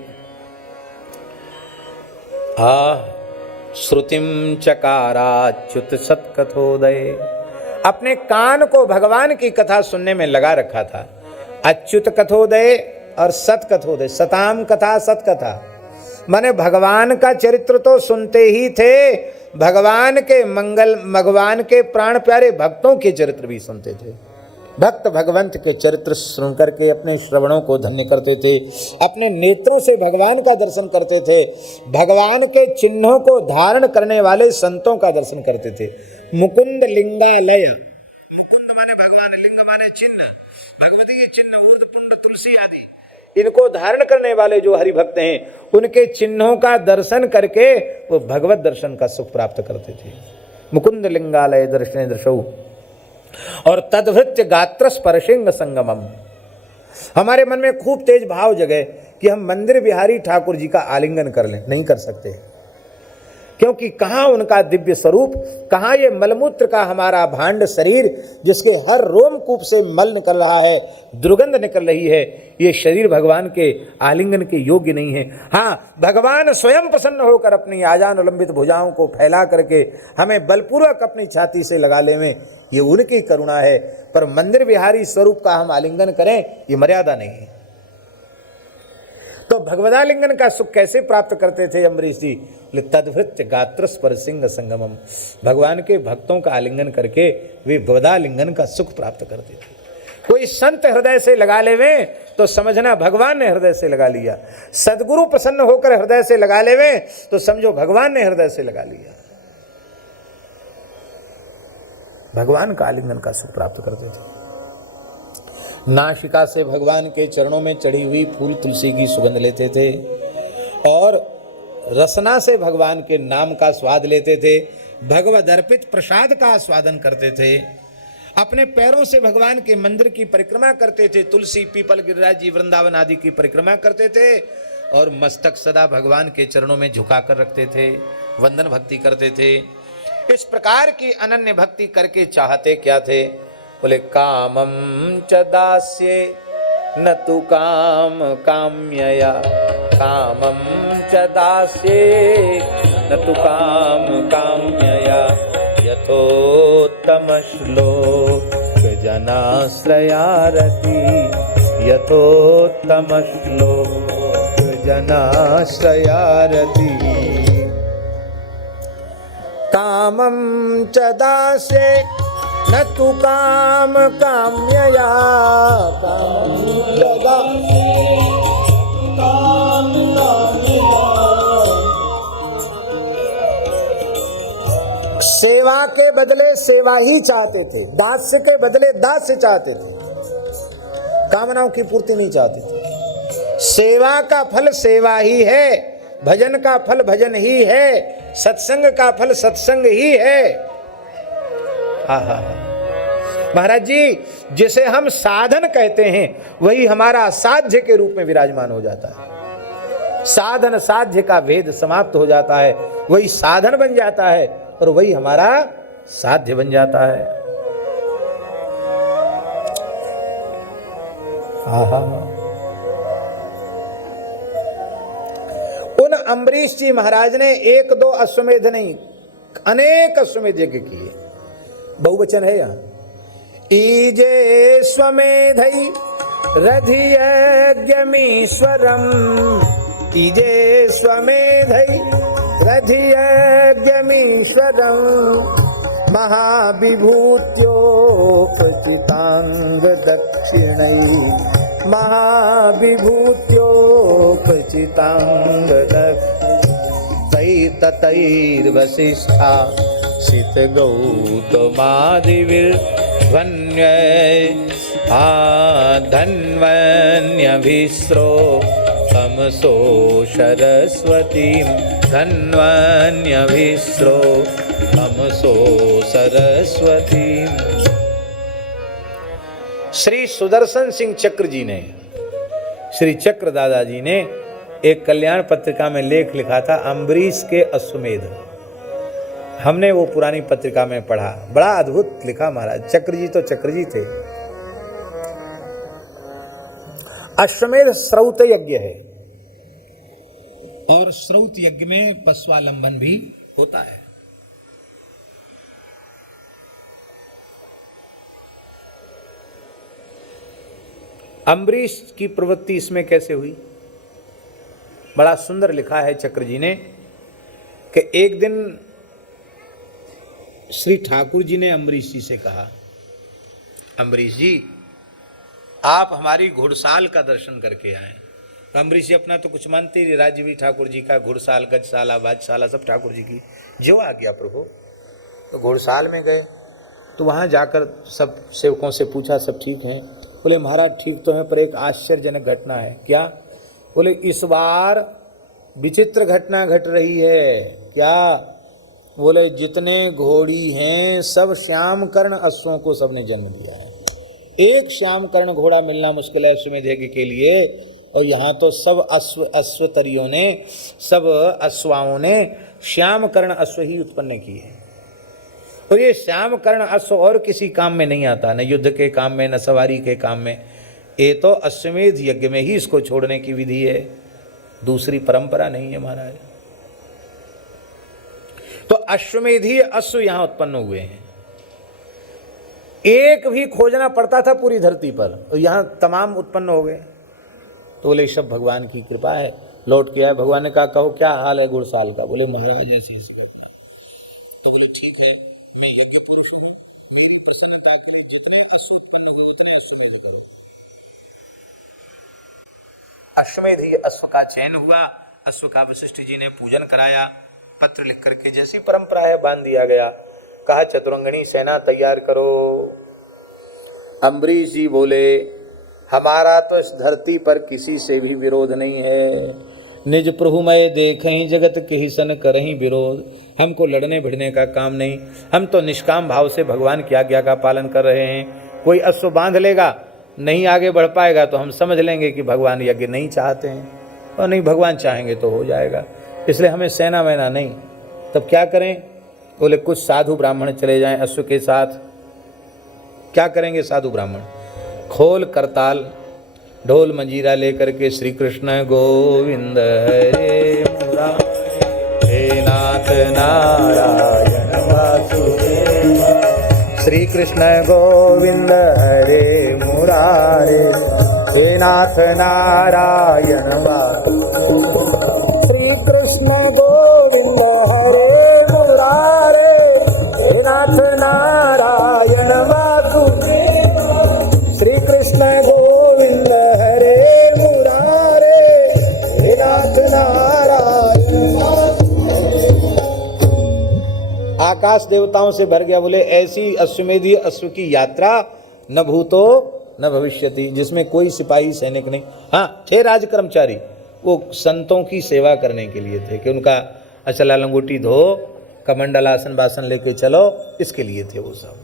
श्रुतिम चकाराच्युत सत्कथोदय, अपने कान को भगवान की कथा सुनने में लगा रखा था। अच्युत कथोदय और सतकथोदय, सताम कथा सतकथा, माने भगवान का चरित्र तो सुनते ही थे, भगवान के मंगल, भगवान के प्राण प्यारे भक्तों के चरित्र भी सुनते थे। भक्त भगवंत के चरित्र सुन करके अपने श्रवणों को धन्य करते थे, अपने नेत्रों से भगवान का दर्शन करते थे, भगवान के चिन्हों को धारण करने वाले संतों का दर्शन करते थे। मुकुंद लिंगालय, मुकुंद माने भगवान, लिंग माने चिन्ह, भगवती चिन्ह, ऊर्ध्व पुंड तुलसी आदि, इनको धारण करने वाले जो हरि भक्त हैं, उनके चिन्हों का दर्शन करके वो भगवत दर्शन का सुख प्राप्त करते थे। मुकुंद लिंगालय दर्शने दर्शौ, और तद्भृत्य गात्र स्पर्शिंग संगमम, हमारे मन में खूब तेज भाव जगे कि हम मंदिर बिहारी ठाकुर जी का आलिंगन कर लें, नहीं कर सकते, क्योंकि कहाँ उनका दिव्य स्वरूप, कहाँ ये मलमूत्र का हमारा भांड शरीर जिसके हर रोमकूप से मल निकल रहा है, दुर्गंध निकल रही है, ये शरीर भगवान के आलिंगन के योग्य नहीं है। हाँ, भगवान स्वयं प्रसन्न होकर अपनी आजान उलंबित भुजाओं को फैला करके हमें बलपूर्वक अपनी छाती से लगा ले में, ये उनकी करुणा है। पर मंदिर विहारी स्वरूप का हम आलिंगन करें, ये मर्यादा नहीं है। तो भगवदालिंगन का सुख कैसे प्राप्त करते थे अम्बरीश जी? तद्भृत्य गात्र स्पर्शिंग संगमम, भगवान के भक्तों का आलिंगन करके वे भगवदालिंगन का सुख प्राप्त करते थे। कोई संत हृदय से लगा लेवे तो समझना भगवान ने हृदय से लगा लिया, सदगुरु प्रसन्न होकर हृदय से लगा लेवे तो समझो भगवान ने हृदय से लगा लिया। भगवान का आलिंगन का सुख प्राप्त करते थे। नासिका से भगवान के चरणों में चढ़ी हुई फूल तुलसी की सुगंध लेते थे और रसना से भगवान के नाम का स्वाद लेते थे, भगवद अर्पित प्रसाद का आस्वादन करते थे। अपने पैरों से भगवान के मंदिर की परिक्रमा करते थे, तुलसी पीपल गिरिराज जी वृंदावन आदि की परिक्रमा करते थे और मस्तक सदा भगवान के चरणों में झुका कर रखते थे, वंदन भक्ति करते थे। इस प्रकार की अनन्य भक्ति करके चाहते क्या थे? बोले कामं च दास्ये न तु काम काम्यया, कामं च दास्ये न तु काम काम्यया, यथोत्तम श्लोक जनाश्रयारति, यथोत्तम श्लोक जनाश्रयारति। कामं च दास्ये न तु काम काम्यया, कामं च दास्ये काम काम्यया। सेवा के बदले सेवा ही चाहते थे, दास्य के बदले दास्य चाहते थे, कामनाओं की पूर्ति नहीं चाहते थे। सेवा का फल सेवा ही है, भजन का फल भजन ही है, सत्संग का फल सत्संग ही है। महाराज जी, जिसे हम साधन कहते हैं वही हमारा साध्य के रूप में विराजमान हो जाता है। साधन साध्य का भेद समाप्त हो जाता है, वही साधन बन जाता है और वही हमारा साध्य बन जाता है। उन अम्बरीश जी महाराज ने एक दो अश्वमेध नहीं, अनेक अश्वमेध यज्ञ किए। बहुवचन है यहाँ। ईजे स्वमेधै रधियज्ञमीश्वरम्, ईजे स्वमेधै रधियज्ञमीश्वरम्, महाविभूत्योपचितांग दक्षिणै, महाविभूत्योपचितांग तैर्वसिष्ठा सित गौतमादिर्ध्वन्य धन्वन्यभिस्रो तमसो सरस्वतीं, धन्वन्यभिस्रो तमसो सरस्वतीं। श्री सुदर्शन सिंह चक्र जी ने, श्री चक्र दादाजी ने एक कल्याण पत्रिका में लेख लिखा था अम्बरीश के अश्वमेध। हमने वो पुरानी पत्रिका में पढ़ा, बड़ा अद्भुत लिखा महाराज। चक्र जी तो चक्र जी थे। अश्वमेध श्रौत यज्ञ है और श्रौत यज्ञ में पश्वालंबन भी होता है। अम्बरीश की प्रवृत्ति इसमें कैसे हुई? बड़ा सुंदर लिखा है चक्र जी ने कि एक दिन श्री ठाकुर जी ने अम्बरीश जी से कहा, अम्बरीश जी आप हमारी घुड़साल का दर्शन करके आए। तो अम्बरीश जी अपना तो कुछ मानते ही, राज्य भी ठाकुर जी का, घुड़साल गजशाला बाजशाला सब ठाकुर जी की, जो आ गया प्रभु। तो घुड़साल में गए तो वहाँ जाकर सब सेवकों से पूछा सब ठीक हैं? बोले महाराज ठीक तो हैं, पर एक आश्चर्यजनक घटना है। क्या? बोले इस बार विचित्र घटना घट रही है। क्या? बोले जितने घोड़ी हैं सब श्याम कर्ण अश्वों को सबने जन्म दिया है। एक श्याम कर्ण घोड़ा मिलना मुश्किल है अश्वमेध यज्ञ के लिए, और यहाँ तो सब अश्वतरियों ने, सब अश्वाओं ने श्याम कर्ण अश्व ही उत्पन्न किए। और ये श्याम कर्ण अश्व और किसी काम में नहीं आता, न युद्ध के काम में, न सवारी के काम में। ये तो अश्वमेध यज्ञ में ही इसको छोड़ने की विधि है, दूसरी परंपरा नहीं है महाराज। तो अश्वमेधी अश्व यहां उत्पन्न हुए हैं। एक भी खोजना पड़ता था पूरी धरती पर, और यहां तमाम उत्पन्न हो गए। तो बोले सब भगवान की कृपा है। लौट के आए, भगवान ने कहा कहो क्या हाल है घुड़साल का। बोले महाराज ऐसी ऐसी घटना। तो बोले ठीक है, मैं यज्ञ पुरुष हूं, मेरी प्रसन्नता के लिए जितने अश्व उत्पन्न हुए उतने अश्वमेध करो। अश्वमेध अश्व का चयन हुआ। अश्व का वशिष्ठ जी ने पूजन कराया, पत्र लिख करके जैसी परंपरा है बांध दिया गया। कहा चतुरंगणी सेना तैयार करो। अम्बरीश जी बोले हमारा तो इस धरती पर किसी से भी विरोध नहीं है, निज प्रभु मैं देखें जगत के ही सन करहीं विरोध। हमको लड़ने भिड़ने का काम नहीं, हम तो निष्काम भाव से भगवान की आज्ञा का पालन कर रहे हैं। कोई अश्व बांध लेगा, नहीं आगे बढ़ पाएगा तो हम समझ लेंगे कि भगवान यज्ञ नहीं चाहते हैं, और नहीं भगवान चाहेंगे तो हो जाएगा। इसलिए हमें सेना वेना नहीं। तब क्या करें? बोले कुछ साधु ब्राह्मण चले जाएं अश्व के साथ। क्या करेंगे साधु ब्राह्मण? खोल करताल, ढोल मंजीरा लेकर के श्री कृष्ण गोविंद हरे मुरारे, हे नाथ नारायण वासुदेव, श्री कृष्ण गोविंद हरे मुरारे, हे नाथ नारायण वासुदेव, श्री कृष्ण गोविंद हरे मुरारे, हे नाथ नारायण वासुदेव, श्री कृष्ण गोविंद हरे मुरारे, हे नाथ नारायण वासुदेव। आकाश देवताओं से भर गया। बोले ऐसी अश्वमेधीय अश्व की यात्रा न भूतो न भविष्यति, जिसमें कोई सिपाही सैनिक नहीं। हाँ थे राज कर्मचारी, वो संतों की सेवा करने के लिए थे कि उनका अचला लंगोटी धो, कमंडलासन बासन लेके चलो, इसके लिए थे वो सब।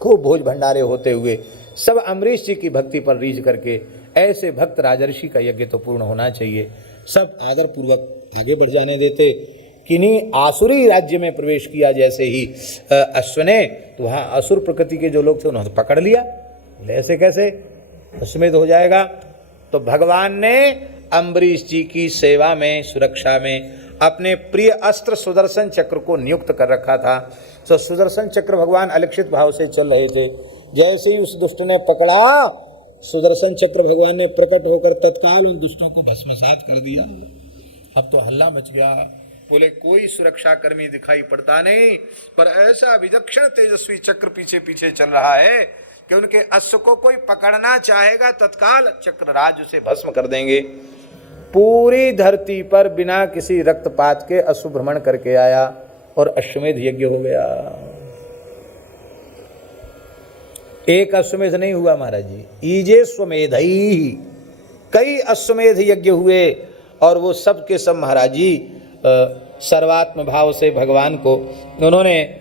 खूब भोज भंडारे होते हुए सब अम्बरीश जी की भक्ति पर रीझ करके, ऐसे भक्त राजर्षि का यज्ञ तो पूर्ण होना चाहिए। सब आदर पूर्वक आगे बढ़ जाने देते। किन्हीं आसुरी राज्य में प्रवेश किया जैसे ही अश्व ने, तो वहाँ असुर प्रकृति के जो लोग थे उन्होंने पकड़ लिया। बोले ऐसे कैसे, अश्वमेध हो जाएगा। तो भगवान ने अम्बरीश जी की सेवा में, सुरक्षा में अपने प्रिय अस्त्र सुदर्शन चक्र को नियुक्त कर रखा था। तो सुदर्शन चक्र भगवान अलक्षित भाव से चल रहे थे। जैसे ही उस दुष्ट ने पकड़ा, सुदर्शन चक्र भगवान ने प्रकट होकर तत्काल उन दुष्टों को भस्मसात कर दिया। अब तो हल्ला मच गया। बोले कोई सुरक्षा कर्मी दिखाई पड़ता नहीं, पर ऐसा विचक्षण तेजस्वी चक्र पीछे पीछे चल रहा है कि उनके अश्व को कोई पकड़ना चाहेगा तत्काल चक्रराज उसे भस्म कर देंगे। पूरी धरती पर बिना किसी रक्तपात के अश्व भ्रमण करके आया और अश्वमेध यज्ञ हो गया। एक अश्वमेध नहीं हुआ महाराज जी, ईजे स्वमेधई, कई अश्वमेध यज्ञ हुए। और वो सब के सब महाराज जी सर्वात्म भाव से भगवान को उन्होंने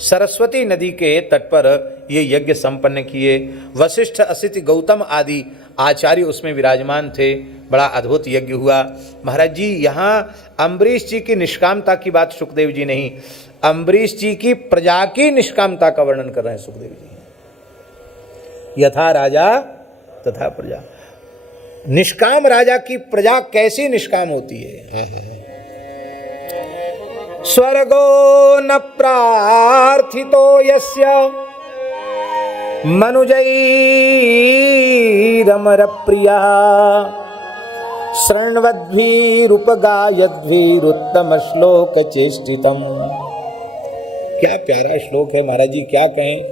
सरस्वती नदी के तट पर ये यज्ञ संपन्न किए। वशिष्ठ, असित, गौतम आदि आचार्य उसमें विराजमान थे। बड़ा अद्भुत यज्ञ हुआ महाराज जी। यहाँ अम्बरीश जी की निष्कामता की बात सुखदेव जी नहीं, अम्बरीश जी की प्रजा की निष्कामता का वर्णन कर रहे हैं सुखदेव जी। यथा राजा तथा प्रजा, निष्काम राजा की प्रजा कैसी निष्काम होती है। आहा, स्वर्गो न प्रार्थितो यस्य मनुजैरमर प्रिया, शृण्वद्भिरुपगायद्भिरुत्तम श्लोक चेष्टितम। क्या प्यारा श्लोक है महाराज जी, क्या कहें,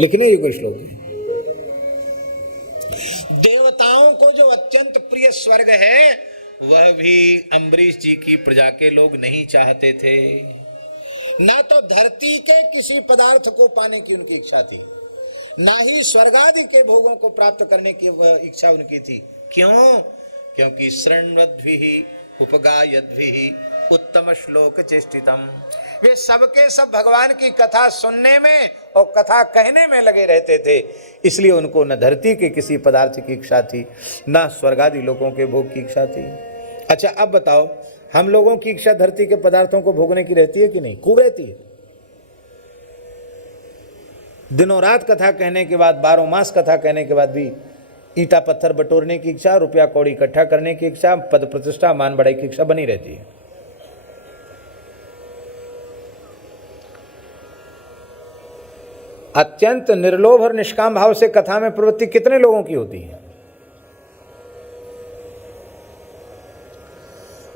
लिखने योग्य श्लोक है। देवताओं को जो अत्यंत प्रिय स्वर्ग है, वह भी अम्बरीश जी की प्रजा के लोग नहीं चाहते थे। ना तो धरती के किसी पदार्थ को पाने की उनकी इच्छा थी, ना ही स्वर्गादि के भोगों को प्राप्त करने की इच्छा उनकी थी। क्यों? क्योंकि शृण्वद्भिः उपगायद्भिः उत्तम श्लोक चेष्टितम, वे सबके सब भगवान की कथा सुनने में और कथा कहने में लगे रहते थे। इसलिए उनको न धरती के किसी पदार्थ की इच्छा थी, न स्वर्ग आदि लोगों के भोग की इच्छा थी। अच्छा अब बताओ, हम लोगों की इच्छा धरती के पदार्थों को भोगने की रहती है कि नहीं? खूब रहती है। दिनों रात कथा कहने के बाद, 12 मास कथा कहने के बाद भी ईटा पत्थर बटोरने की इच्छा, रुपया कौड़ी इकट्ठा करने की इच्छा, पद प्रतिष्ठा मान बढ़ाई की इच्छा बनी रहती है। अत्यंत निर्लोभ और निष्काम भाव से कथा में प्रवृत्ति कितने लोगों की होती है?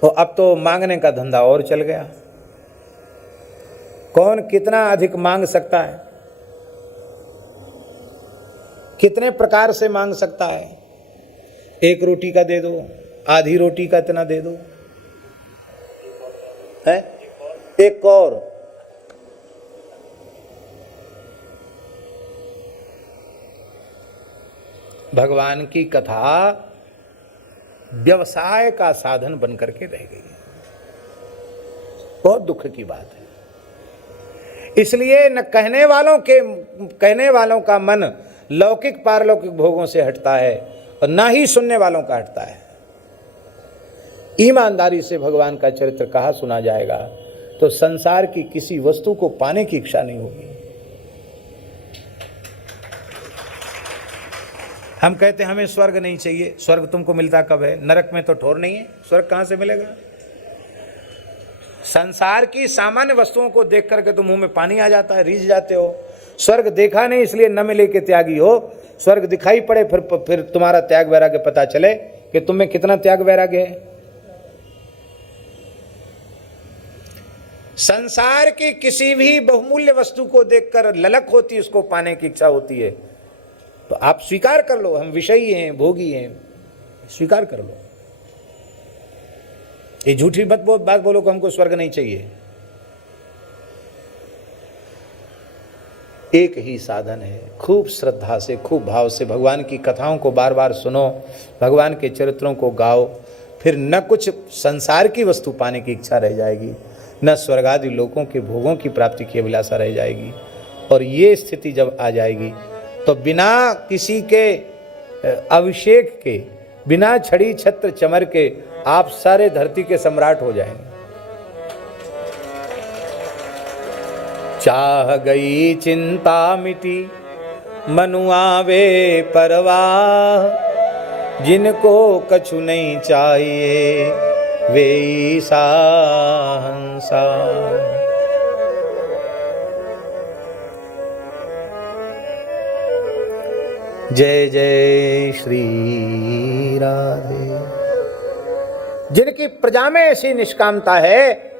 और अब तो मांगने का धंधा और चल गया। कौन कितना अधिक मांग सकता है, कितने प्रकार से मांग सकता है। एक रोटी का दे दो, आधी रोटी का इतना दे दो, है एक और। भगवान की कथा व्यवसाय का साधन बनकर के रह गई है। बहुत दुख की बात है। इसलिए न कहने वालों का मन लौकिक पारलौकिक भोगों से हटता है और ना ही सुनने वालों का हटता है। ईमानदारी से भगवान का चरित्र कहा सुना जाएगा तो संसार की किसी वस्तु को पाने की इच्छा नहीं होगी। हम कहते हैं हमें स्वर्ग नहीं चाहिए। स्वर्ग तुमको मिलता कब है? नरक में तो ठोर नहीं है, स्वर्ग कहां से मिलेगा? संसार की सामान्य वस्तुओं को देख करके तो मुंह में पानी आ जाता है, रीझ जाते हो। स्वर्ग देखा नहीं इसलिए न मिले के त्यागी हो। स्वर्ग दिखाई पड़े फिर तुम्हारा त्याग वैराग्य पता चले कि तुम में कितना त्याग वैराग्य है। संसार की किसी भी बहुमूल्य वस्तु को देखकर ललक होती, उसको पाने की इच्छा होती है, तो आप स्वीकार कर लो हम विषयी हैं, भोगी हैं, स्वीकार कर लो। ये झूठी बात बोलो कि हमको स्वर्ग नहीं चाहिए। एक ही साधन है, खूब श्रद्धा से खूब भाव से भगवान की कथाओं को बार बार सुनो, भगवान के चरित्रों को गाओ, फिर न कुछ संसार की वस्तु पाने की इच्छा रह जाएगी, न स्वर्ग आदि लोकों के भोगों की प्राप्ति की अभिलाषा रह जाएगी। और ये स्थिति जब आ जाएगी तो बिना किसी के अभिषेक के, बिना छड़ी छत्र चमर के आप सारे धरती के सम्राट हो जाएंगे। चाह गई चिंता मिटी मनु आवे परवाह, जिनको कछु नहीं चाहिए वे हंसा। जय जय श्री राधे। जिनकी प्रजा में ऐसी निष्कामता है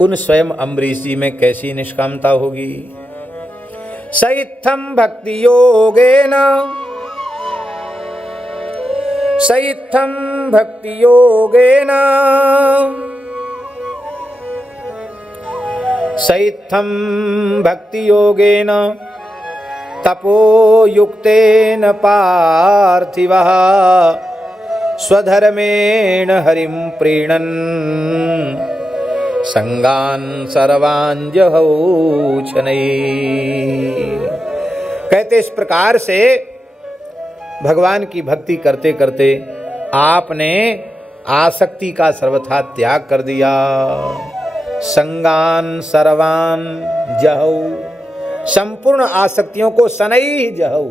उन स्वयं अम्बरीश जी में कैसी निष्कामता होगी। सइत्थम भक्ति योगेन, सइत्थम भक्ति योगेन, सइत्थम भक्ति योगेन तपो युक्तेन पार्थिवः स्वधर्मेण हरिं प्रीणन् संगान सर्वान् जहौ शनैः। कहते इस प्रकार से भगवान की भक्ति करते करते आपने आसक्ति का सर्वथा त्याग कर दिया। संगान सर्वान् जहौ, संपूर्ण आसक्तियों को सनई जहौ,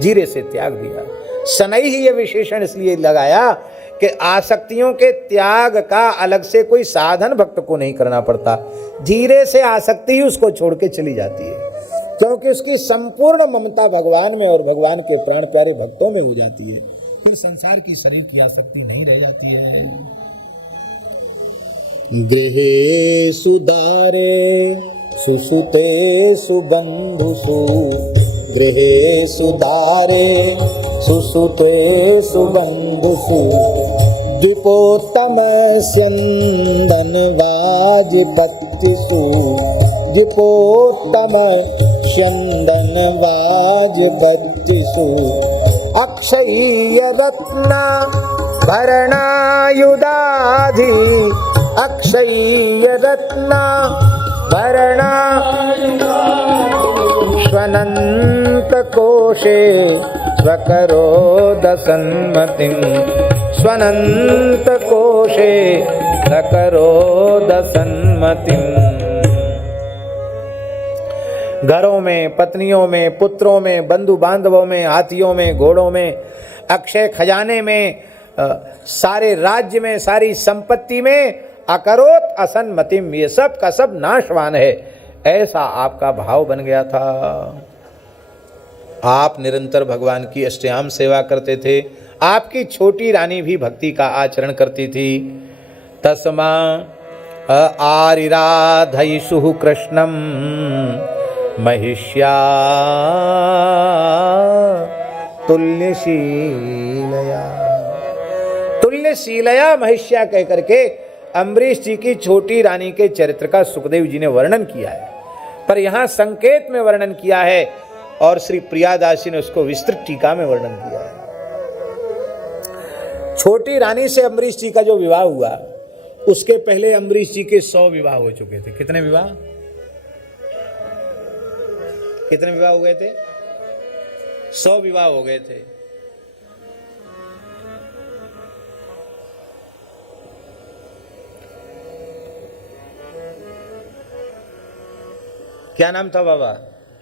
जीरे से त्याग दिया। सनई ही ये विशेषण इसलिए लगाया कि आसक्तियों के त्याग का अलग से कोई साधन भक्त को नहीं करना पड़ता, धीरे से आसक्ति ही उसको छोड़ के चली जाती है, क्योंकि उसकी संपूर्ण ममता भगवान में और भगवान के प्राण प्यारे भक्तों में हो जाती है। फिर संसार की शरीर की आसक्ति नहीं रह जाती है। गृहे सुदारे सुसुते सुबंधुसु, गृहे सुदारे सुसुते सुबंधुसु, द्विपोत्तम स्यंदन वाजपत्तिसु, द्विपोत्तम स्यंदन वाजपत्तिसु, अक्षय्य रत्न भरणायुधाधि अक्षय्य रत्ना भरणा श्वनन्त कोशे स्वकरोद सन्मतिं स्वनन्त कोशे स्वकरोद सन्मतिं। घरों में, पत्नियों में, पुत्रों में, बंधु बांधवों में, हाथियों में, घोड़ों में, अक्षय खजाने में, सारे राज्य में, सारी संपत्ति में अकरोत असन्मतिम, ये सब का सब नाशवान है, ऐसा आपका भाव बन गया था। आप निरंतर भगवान की अष्टयाम सेवा करते थे। आपकी छोटी रानी भी भक्ति का आचरण करती थी। तस्मा आरिराधयिषु कृष्णम महिष्या तुल्यशीलया। तुल्यशीलया महिष्या कह करके अम्बरीश जी की छोटी रानी के चरित्र का सुखदेव जी ने वर्णन किया है, पर यहाँ संकेत में वर्णन किया है और श्री प्रियादासी ने उसको विस्तृत टीका में वर्णन किया है। छोटी रानी से अम्बरीश जी का जो विवाह हुआ, उसके पहले अम्बरीश जी के 100 विवाह हो चुके थे। कितने विवाह हो गए थे? 100 विवाह हो गए थे। क्या नाम था बाबा?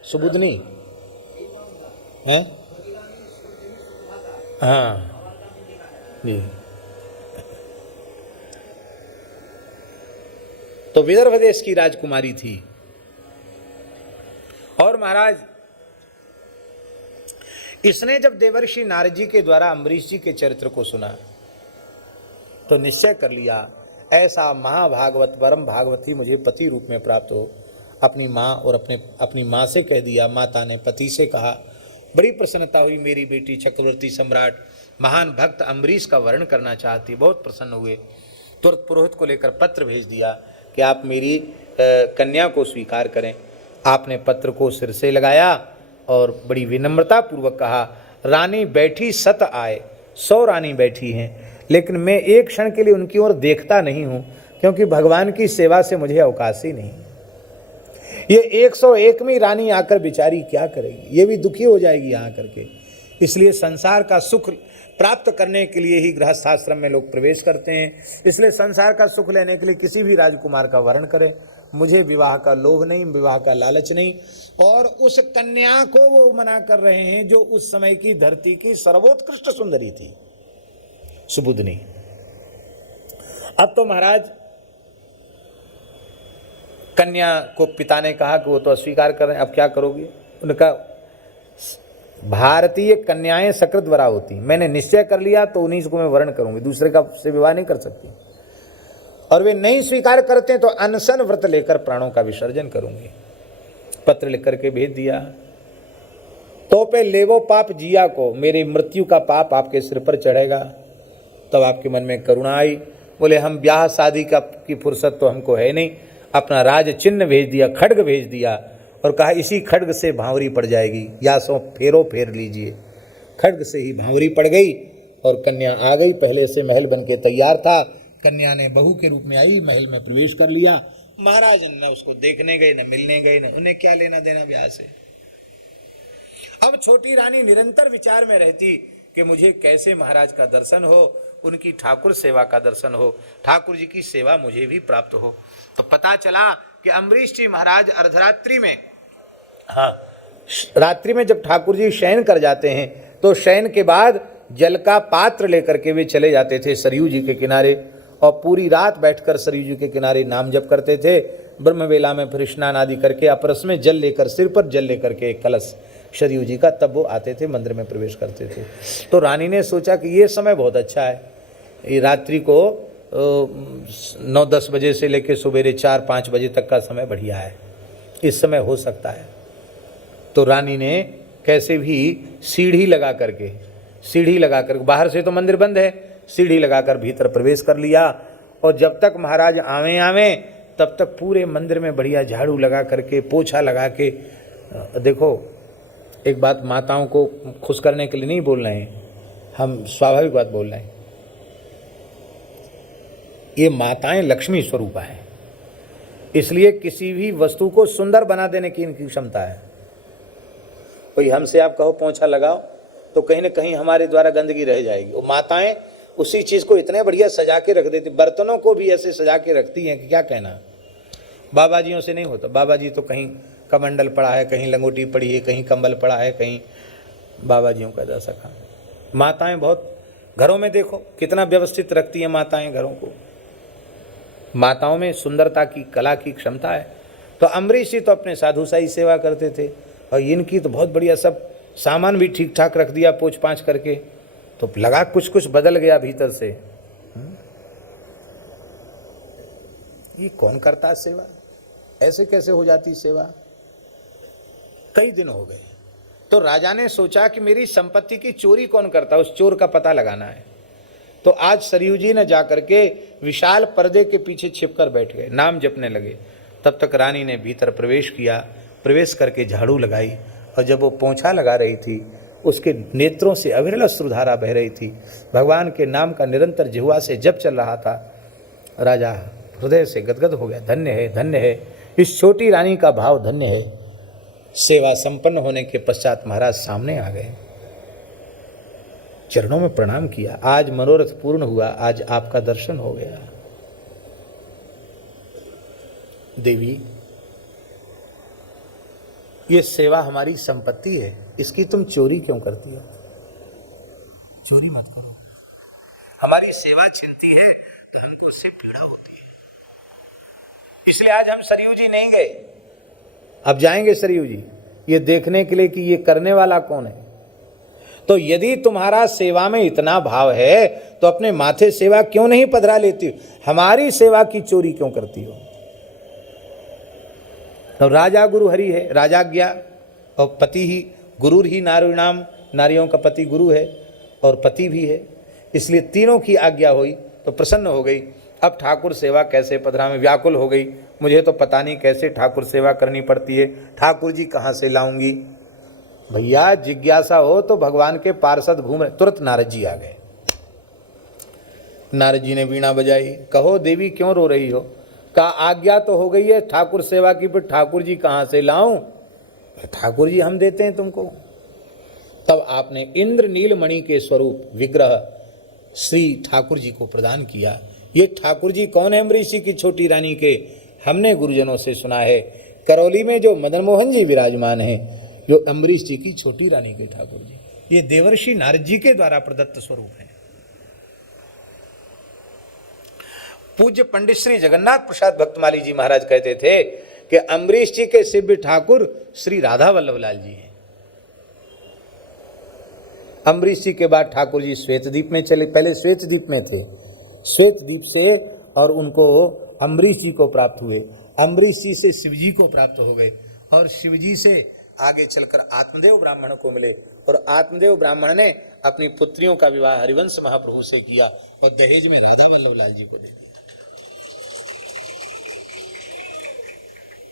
सुबुधनी हैं? हाँ जी। तो विदर्भ देश की राजकुमारी थी। और महाराज, इसने जब देवर्षि नारद जी के द्वारा अम्बरीश जी के चरित्र को सुना तो निश्चय कर लिया, ऐसा महाभागवत परम भागवती मुझे पति रूप में प्राप्त हो। अपनी माँ और अपनी माँ से कह दिया। माता ने पति से कहा। बड़ी प्रसन्नता हुई। मेरी बेटी चक्रवर्ती सम्राट महान भक्त अम्बरीश का वर्णन करना चाहती। बहुत प्रसन्न हुए। तुरंत पुरोहित को लेकर पत्र भेज दिया कि आप मेरी कन्या को स्वीकार करें। आपने पत्र को सिर से लगाया और बड़ी विनम्रता पूर्वक कहा, रानी बैठी सत आए, 100 रानी बैठी हैं, लेकिन मैं एक क्षण के लिए उनकी ओर देखता नहीं हूँ, क्योंकि भगवान की सेवा से मुझे अवकाश ही नहीं है। ये 101वीं रानी आकर बेचारी क्या करेगी? ये भी दुखी हो जाएगी यहाँ करके। इसलिए संसार का सुख प्राप्त करने के लिए ही गृहस्थाश्रम में लोग प्रवेश करते हैं। इसलिए संसार का सुख लेने के लिए किसी भी राजकुमार का वर्ण करें। मुझे विवाह का लोभ नहीं, विवाह का लालच नहीं। और उस कन्या को वो मना कर रहे हैं जो उस समय की धरती की सर्वोत्कृष्ट सुंदरी थी, सुबुधनी। अब तो महाराज कन्या को पिता ने कहा कि वो तो अस्वीकार कर रहे हैं, अब क्या करोगी? उनका भारतीय कन्याएं सकृत वरा होती, मैंने निश्चय कर लिया तो उन्हीं को मैं वर्ण करूंगी, दूसरे का से विवाह नहीं कर सकती। और वे नहीं स्वीकार करते तो अनशन व्रत लेकर प्राणों का विसर्जन करूंगी। पत्र लिख करके भेज दिया। तो पे लेवो पाप जिया को, मेरी मृत्यु का पाप आपके सिर पर चढ़ेगा। तब आपके मन में करुणा आई। बोले हम ब्याह शादी की फुर्सत तो हमको है नहीं। अपना राज चिन्ह भेज दिया, खड्ग भेज दिया और कहा इसी खड्ग से भांवरी पड़ जाएगी, या सो फेरो फेर लीजिए। खड्ग से ही भांवरी पड़ गई और कन्या आ गई। पहले से महल बन के तैयार था। कन्या ने बहू के रूप में आई, महल में प्रवेश कर लिया। महाराज न उसको देखने गए, न मिलने गए, न उन्हें क्या लेना देना ब्याह से। अब छोटी रानी निरंतर विचार में रहती कि मुझे कैसे महाराज का दर्शन हो, उनकी ठाकुर सेवा का दर्शन हो, ठाकुर जी की सेवा मुझे भी प्राप्त हो। तो पता चला कि अम्बरीश जी महाराज अर्धरात्रि में, हाँ रात्रि में जब ठाकुर जी शयन कर जाते हैं तो शयन के बाद जल का पात्र लेकर के वे चले जाते थे सरयू जी के किनारे और पूरी रात बैठकर सरयू जी के किनारे नाम जप करते थे। ब्रह्मवेला में फिर स्नान आदि करके अपरस में जल लेकर, सिर पर जल लेकर के एक कलश सरयू जी का, तब वो आते थे मंदिर में प्रवेश करते थे। तो रानी ने सोचा कि ये समय बहुत अच्छा है, ये रात्रि को 9-10 बजे से लेकर सवेरे 4-5 बजे तक का समय बढ़िया है, इस समय हो सकता है। तो रानी ने कैसे भी सीढ़ी लगा करके, बाहर से तो मंदिर बंद है, सीढ़ी लगाकर भीतर प्रवेश कर लिया। और जब तक महाराज आवे तब तक पूरे मंदिर में बढ़िया झाड़ू लगा करके, पोछा लगा के। देखो एक बात, माताओं को खुश करने के लिए नहीं बोल रहे हैं हम, स्वाभाविक बात बोल रहे हैं। ये माताएं लक्ष्मी स्वरूपा हैं, इसलिए किसी भी वस्तु को सुंदर बना देने की इनकी क्षमता है। कोई हमसे आप कहो पोंछा लगाओ तो कहीं ना कहीं हमारे द्वारा गंदगी रह जाएगी। वो माताएं उसी चीज़ को इतने बढ़िया सजा के रख देती, बर्तनों को भी ऐसे सजा के रखती हैं कि क्या कहना। बाबाजियों से नहीं होता, बाबाजी तो कहीं कमंडल पड़ा है, कहीं लंगोटी पड़ी है, कहीं कंबल पड़ा है, कहीं बाबाजियों का जैसा काम। माताएं बहुत घरों में देखो कितना व्यवस्थित रखती हैं माताएं घरों को। माताओं में सुंदरता की कला की क्षमता है। तो अम्बरीश जी तो अपने साधु साई सेवा करते थे और इनकी तो बहुत बढ़िया, सब सामान भी ठीक ठाक रख दिया पोंछ पाँछ करके, तो लगा कुछ कुछ बदल गया भीतर से। ये कौन करता है सेवा? ऐसे कैसे हो जाती सेवा? कई दिन हो गए तो राजा ने सोचा कि मेरी संपत्ति की चोरी कौन करता, उस चोर का पता लगाना है। तो आज सरयू जी ने जाकर के विशाल पर्दे के पीछे छिपकर बैठ गए, नाम जपने लगे। तब तक रानी ने भीतर प्रवेश किया, प्रवेश करके झाड़ू लगाई और जब वो पोंछा लगा रही थी उसके नेत्रों से अविरल अश्रुधारा बह रही थी। भगवान के नाम का निरंतर जिह्वा से जप चल रहा था। राजा हृदय से गदगद हो गया, धन्य है, धन्य है, इस छोटी रानी का भाव धन्य है। सेवा संपन्न होने के पश्चात महाराज सामने आ गए, चरणों में प्रणाम किया। आज मनोरथ पूर्ण हुआ, आज आपका दर्शन हो गया। देवी, ये सेवा हमारी संपत्ति है, इसकी तुम चोरी क्यों करती हो? चोरी मत करो। हमारी सेवा छिनती है तो हमको उससे पीड़ा होती है। इसलिए आज हम सरयू जी नहीं गए, अब जाएंगे सरयू जी ये देखने के लिए कि ये करने वाला कौन है। तो यदि तुम्हारा सेवा में इतना भाव है तो अपने माथे सेवा क्यों नहीं पधरा लेती हो? हमारी सेवा की चोरी क्यों करती हो? तो राजा गुरु हरि है, राजाज्ञा और पति ही गुरु ही नारीणाम, नारियों का पति गुरु है और पति भी है, इसलिए तीनों की आज्ञा हुई तो प्रसन्न हो गई। अब ठाकुर सेवा कैसे पधरा में व्याकुल हो गई, मुझे तो पता नहीं कैसे ठाकुर सेवा करनी पड़ती है, ठाकुर जी कहाँ से लाऊंगी। भैया जिज्ञासा हो तो भगवान के पार्षद घूम रहे। तुरंत नारद जी आ गए। नारद जी ने वीणा बजाई, कहो देवी क्यों रो रही हो? कहा आज्ञा तो हो गई है ठाकुर सेवा की, पर ठाकुर जी कहाँ से लाऊं? ठाकुर जी हम देते हैं तुमको। तब आपने इंद्र नीलमणि के स्वरूप विग्रह श्री ठाकुर जी को प्रदान किया। ये ठाकुर जी कौन है? अम्बरीश जी की छोटी रानी के हमने गुरुजनों से सुना है, करौली में जो मदन मोहन जी विराजमान हैं, जो अम्बरीश जी की छोटी रानी के ठाकुर जी, ये देवर्षि नारद जी के द्वारा प्रदत्त स्वरूप हैं। पूज्य पंडित श्री जगन्नाथ प्रसाद भक्तमाली जी महाराज कहते थे कि अम्बरीश जी के शिव्य ठाकुर श्री राधा वल्लभलाल जी हैं। अम्बरीश जी के बाद ठाकुर जी श्वेतद्वीप में चले, पहले श्वेतद्वीप में थे, श्वेतद्वीप से और उनको अम्बरीश जी को प्राप्त हुए, अम्बरीश जी से शिव जी को प्राप्त हो गए और शिव जी से आगे चलकर आत्मदेव ब्राह्मण को मिले और आत्मदेव ब्राह्मण ने अपनी पुत्रियों का विवाह हरिवंश महाप्रभु से किया और दहेज में राधा वल्लभलाल जी को दे दिया।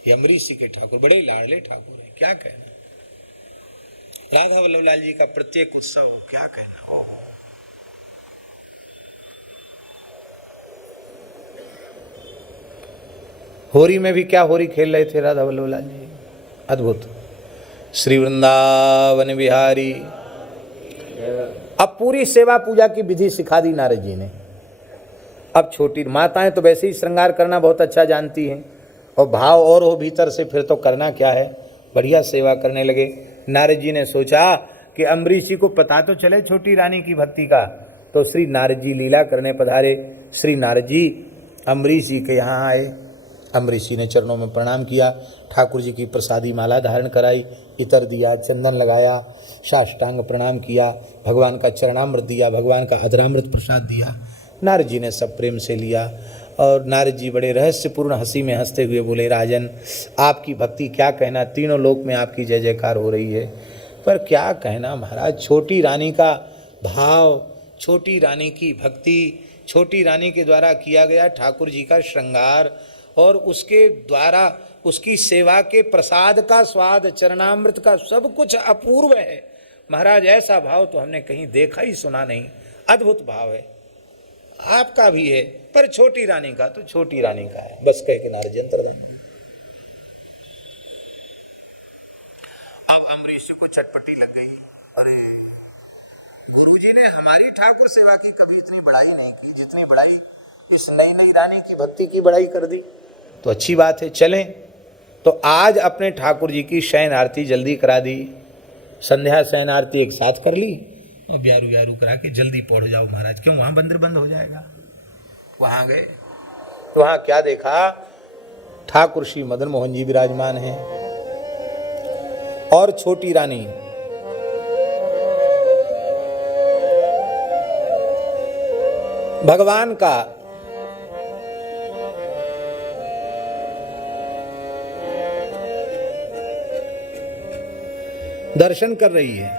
ये अम्बरीश जी के ठाकुर बड़े लाडले ठाकुर हैं, क्या कहना। राधा वल्लभलाल जी का प्रत्येक उत्सव क्या कहना। ओहो, होरी में भी क्या होरी खेल रहे थे राधा वल्लभलाल जी, अद्भुत। श्री वृंदावन बिहारी। अब पूरी सेवा पूजा की विधि सिखा दी नारद जी ने। अब छोटी माताएं तो वैसे ही श्रृंगार करना बहुत अच्छा जानती हैं और भाव और हो भीतर से, फिर तो करना क्या है, बढ़िया सेवा करने लगे। नारद जी ने सोचा कि अम्बरीश जी को पता तो चले छोटी रानी की भक्ति का, तो श्री नारद जी लीला करने पधारे। श्री नारद जी अम्बरीश जी के यहाँ आए, अम्बरीश जी ने चरणों में प्रणाम किया, ठाकुर जी की प्रसादी माला धारण कराई, इतर दिया, चंदन लगाया, साष्टांग प्रणाम किया, भगवान का चरणामृत दिया, भगवान का अधरामृत प्रसाद दिया। नारद जी ने सब प्रेम से लिया और नारद जी बड़े रहस्यपूर्ण हंसी में हंसते हुए बोले, राजन आपकी भक्ति क्या कहना, तीनों लोक में आपकी जय जयकार हो रही है, पर क्या कहना महाराज, छोटी रानी का भाव, छोटी रानी की भक्ति, छोटी रानी के द्वारा किया गया ठाकुर जी का श्रृंगार और उसके द्वारा उसकी सेवा के प्रसाद का स्वाद, चरणामृत का सब कुछ अपूर्व है महाराज। ऐसा भाव तो हमने कहीं देखा ही सुना नहीं, अद्भुत भाव है। आपका भी है, पर छोटी रानी का तो छोटी रानी का है, बस कह के नारद जी अंतर्धान हो गए। अब अम्बरीश जी को चटपटी लग गई, अरे गुरुजी ने हमारी ठाकुर सेवा की कभी इतनी बड़ाई नहीं की जितनी बड़ाई इस नई नई रानी की भक्ति की बड़ाई कर दी, तो अच्छी बात है, चलें। तो आज अपने ठाकुर जी की शयन आरती जल्दी करा दी, संध्या शयन आरती एक साथ कर ली और ब्यारू व्यारू करा के जल्दी पहुँच जाओ महाराज, क्यों वहाँ मंदिर बंद हो जाएगा। वहाँ गए, वहाँ क्या देखा, ठाकुर श्री मदन मोहन जी विराजमान हैं और छोटी रानी। भगवान का दर्शन कर रही है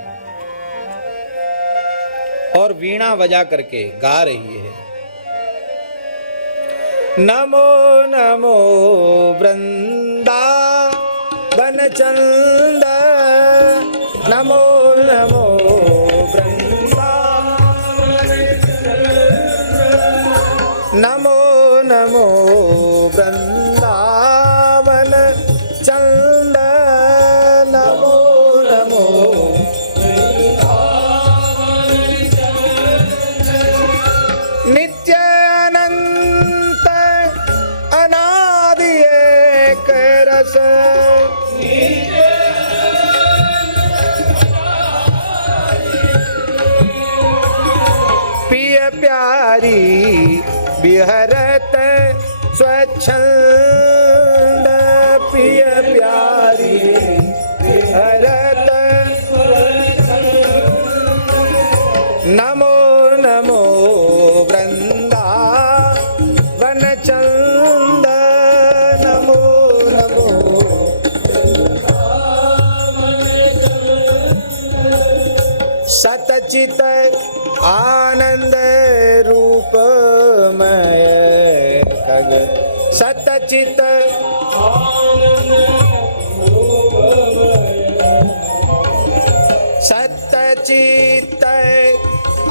और वीणा बजा करके गा रही है, नमो नमो वृंदावन चंद, नमो नमो वृंदावन, नमो नमो वृंदावन चंद, नमो नमो नित्य अनंत अनादि एक रस, पिय प्यारी विहरत स्वच्छंद, पिय प्यारी विहरत, नमो नमो वृंदावन चंद, नमो नमो सतचित आनंद रूपमय खग, सतचित सतचित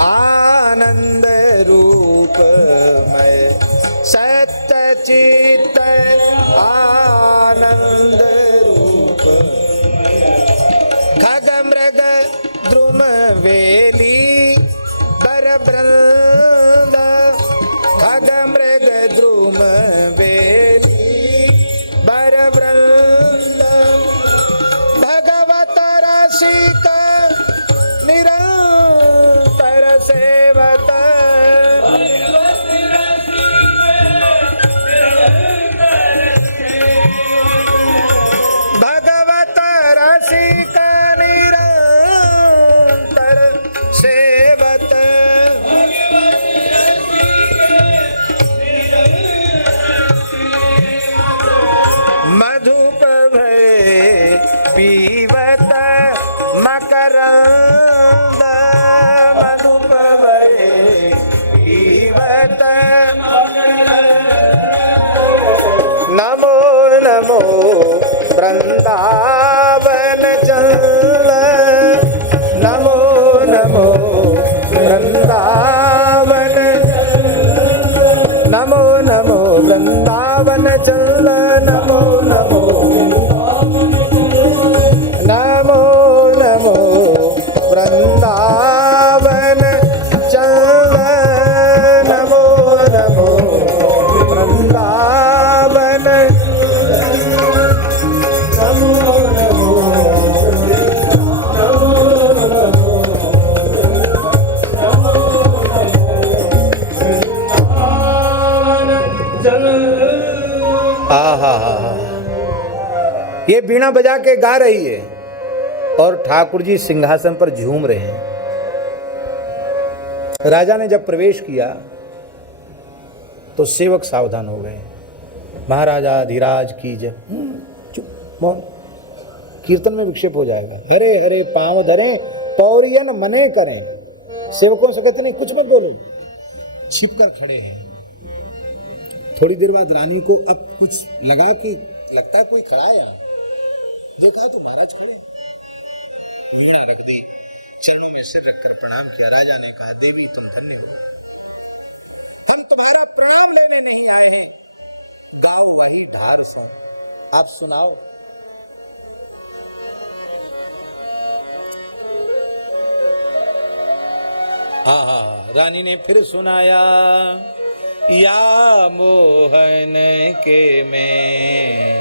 आनंद रूपमय, सतचित आनंद रूपमय, खग मृग द्रुम वेली बर वृंद, खग मृग द्रुम वेली बर वृंद, भगवत रसिक निरंतर सेवत, भगवत रसिक निरंतर सेवत, मधुप भय पीवत मकरंद, मधुप भय पीवत, नमो नमो वृंदावन चल, नमो नमो वृंदावन, नमो नमो वृंदावन चल, नमो नमो, नमो नमो वृंदावन चल, नमो नमो वृंदावन, नमो नमो, आहा, ये बीणा बजा के गा रही है और ठाकुर जी सिंहासन पर झूम रहे हैं। राजा ने जब प्रवेश किया तो सेवक सावधान हो गए, महाराजा धीराज की जय, चुप मौन, कीर्तन में विक्षेप हो जाएगा, हरे हरे पांव धरें पौरियन मने करें। सेवकों से कहते नहीं कुछ मत बोलो, छिप कर खड़े हैं। थोड़ी देर बाद रानी को अब कुछ लगा कि लगता है कोई खड़ा है यहाँ, देखा तो महाराज खड़े, वीणा रख दी, चरणों में सिर रखकर प्रणाम किया। राजा ने कहा, देवी तुम धन्य हो, हम तुम्हारा प्रणाम लेने नहीं आए हैं, गाओ वही ढार सो। आप सुनाओ। रानी ने फिर सुनाया, या मोहन के मैं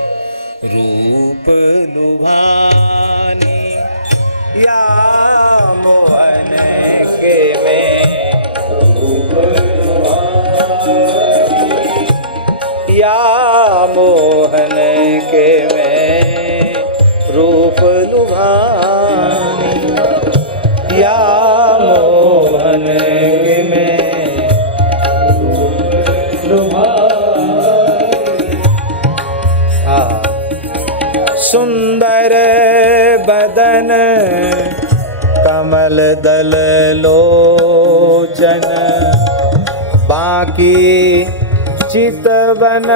रूप लुभानी, या मोहन के मैं रूप लुभानी, या मोहन के मैं रूप लुभानी, या मोहन के मैं सुंदर बदन कमल दल लोचन, बाकी चितवन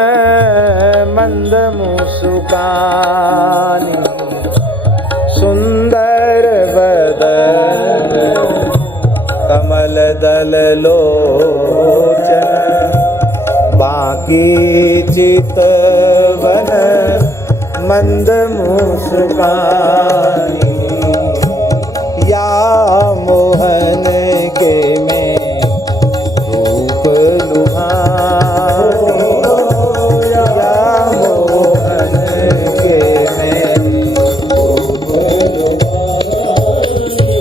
मंद मुस्कानी, सुंदर बदन कमल दल लोचन, बाकी चितवन मंद मुस्कानी, या मोहन के मैं रूप लुभानी, या मोहन के मैं रूप लुभानी।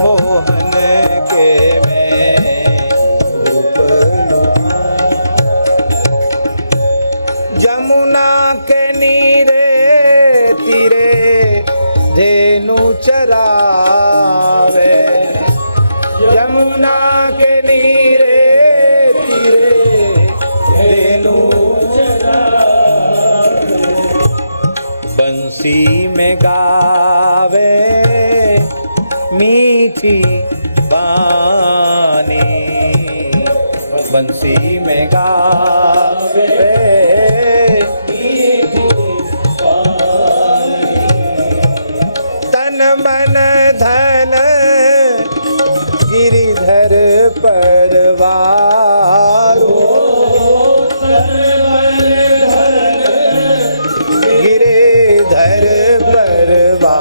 मोहन के मैं रूप लुभानी, जमुना के नीरे तीरे धेनु चरावे, यमुना के नीरे तीरे धेनु चरावे, बंसी में गावे मीठी बानी, बंसी में गावे मीठी बानी, तन मन धन गिरिधर परवारो, तन मन धन गिरिधर परवारो,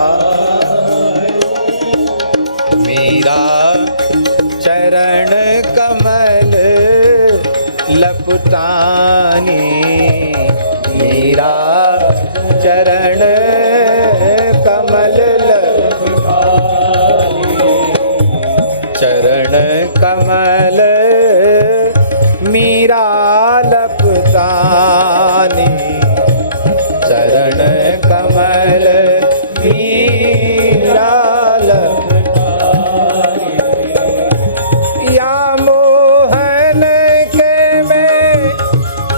मीरा चरण कमल लपटानी, मीरा चरण कमल लपटानी, चरण कमल मीरा लपटानी, चरण कमल मीरा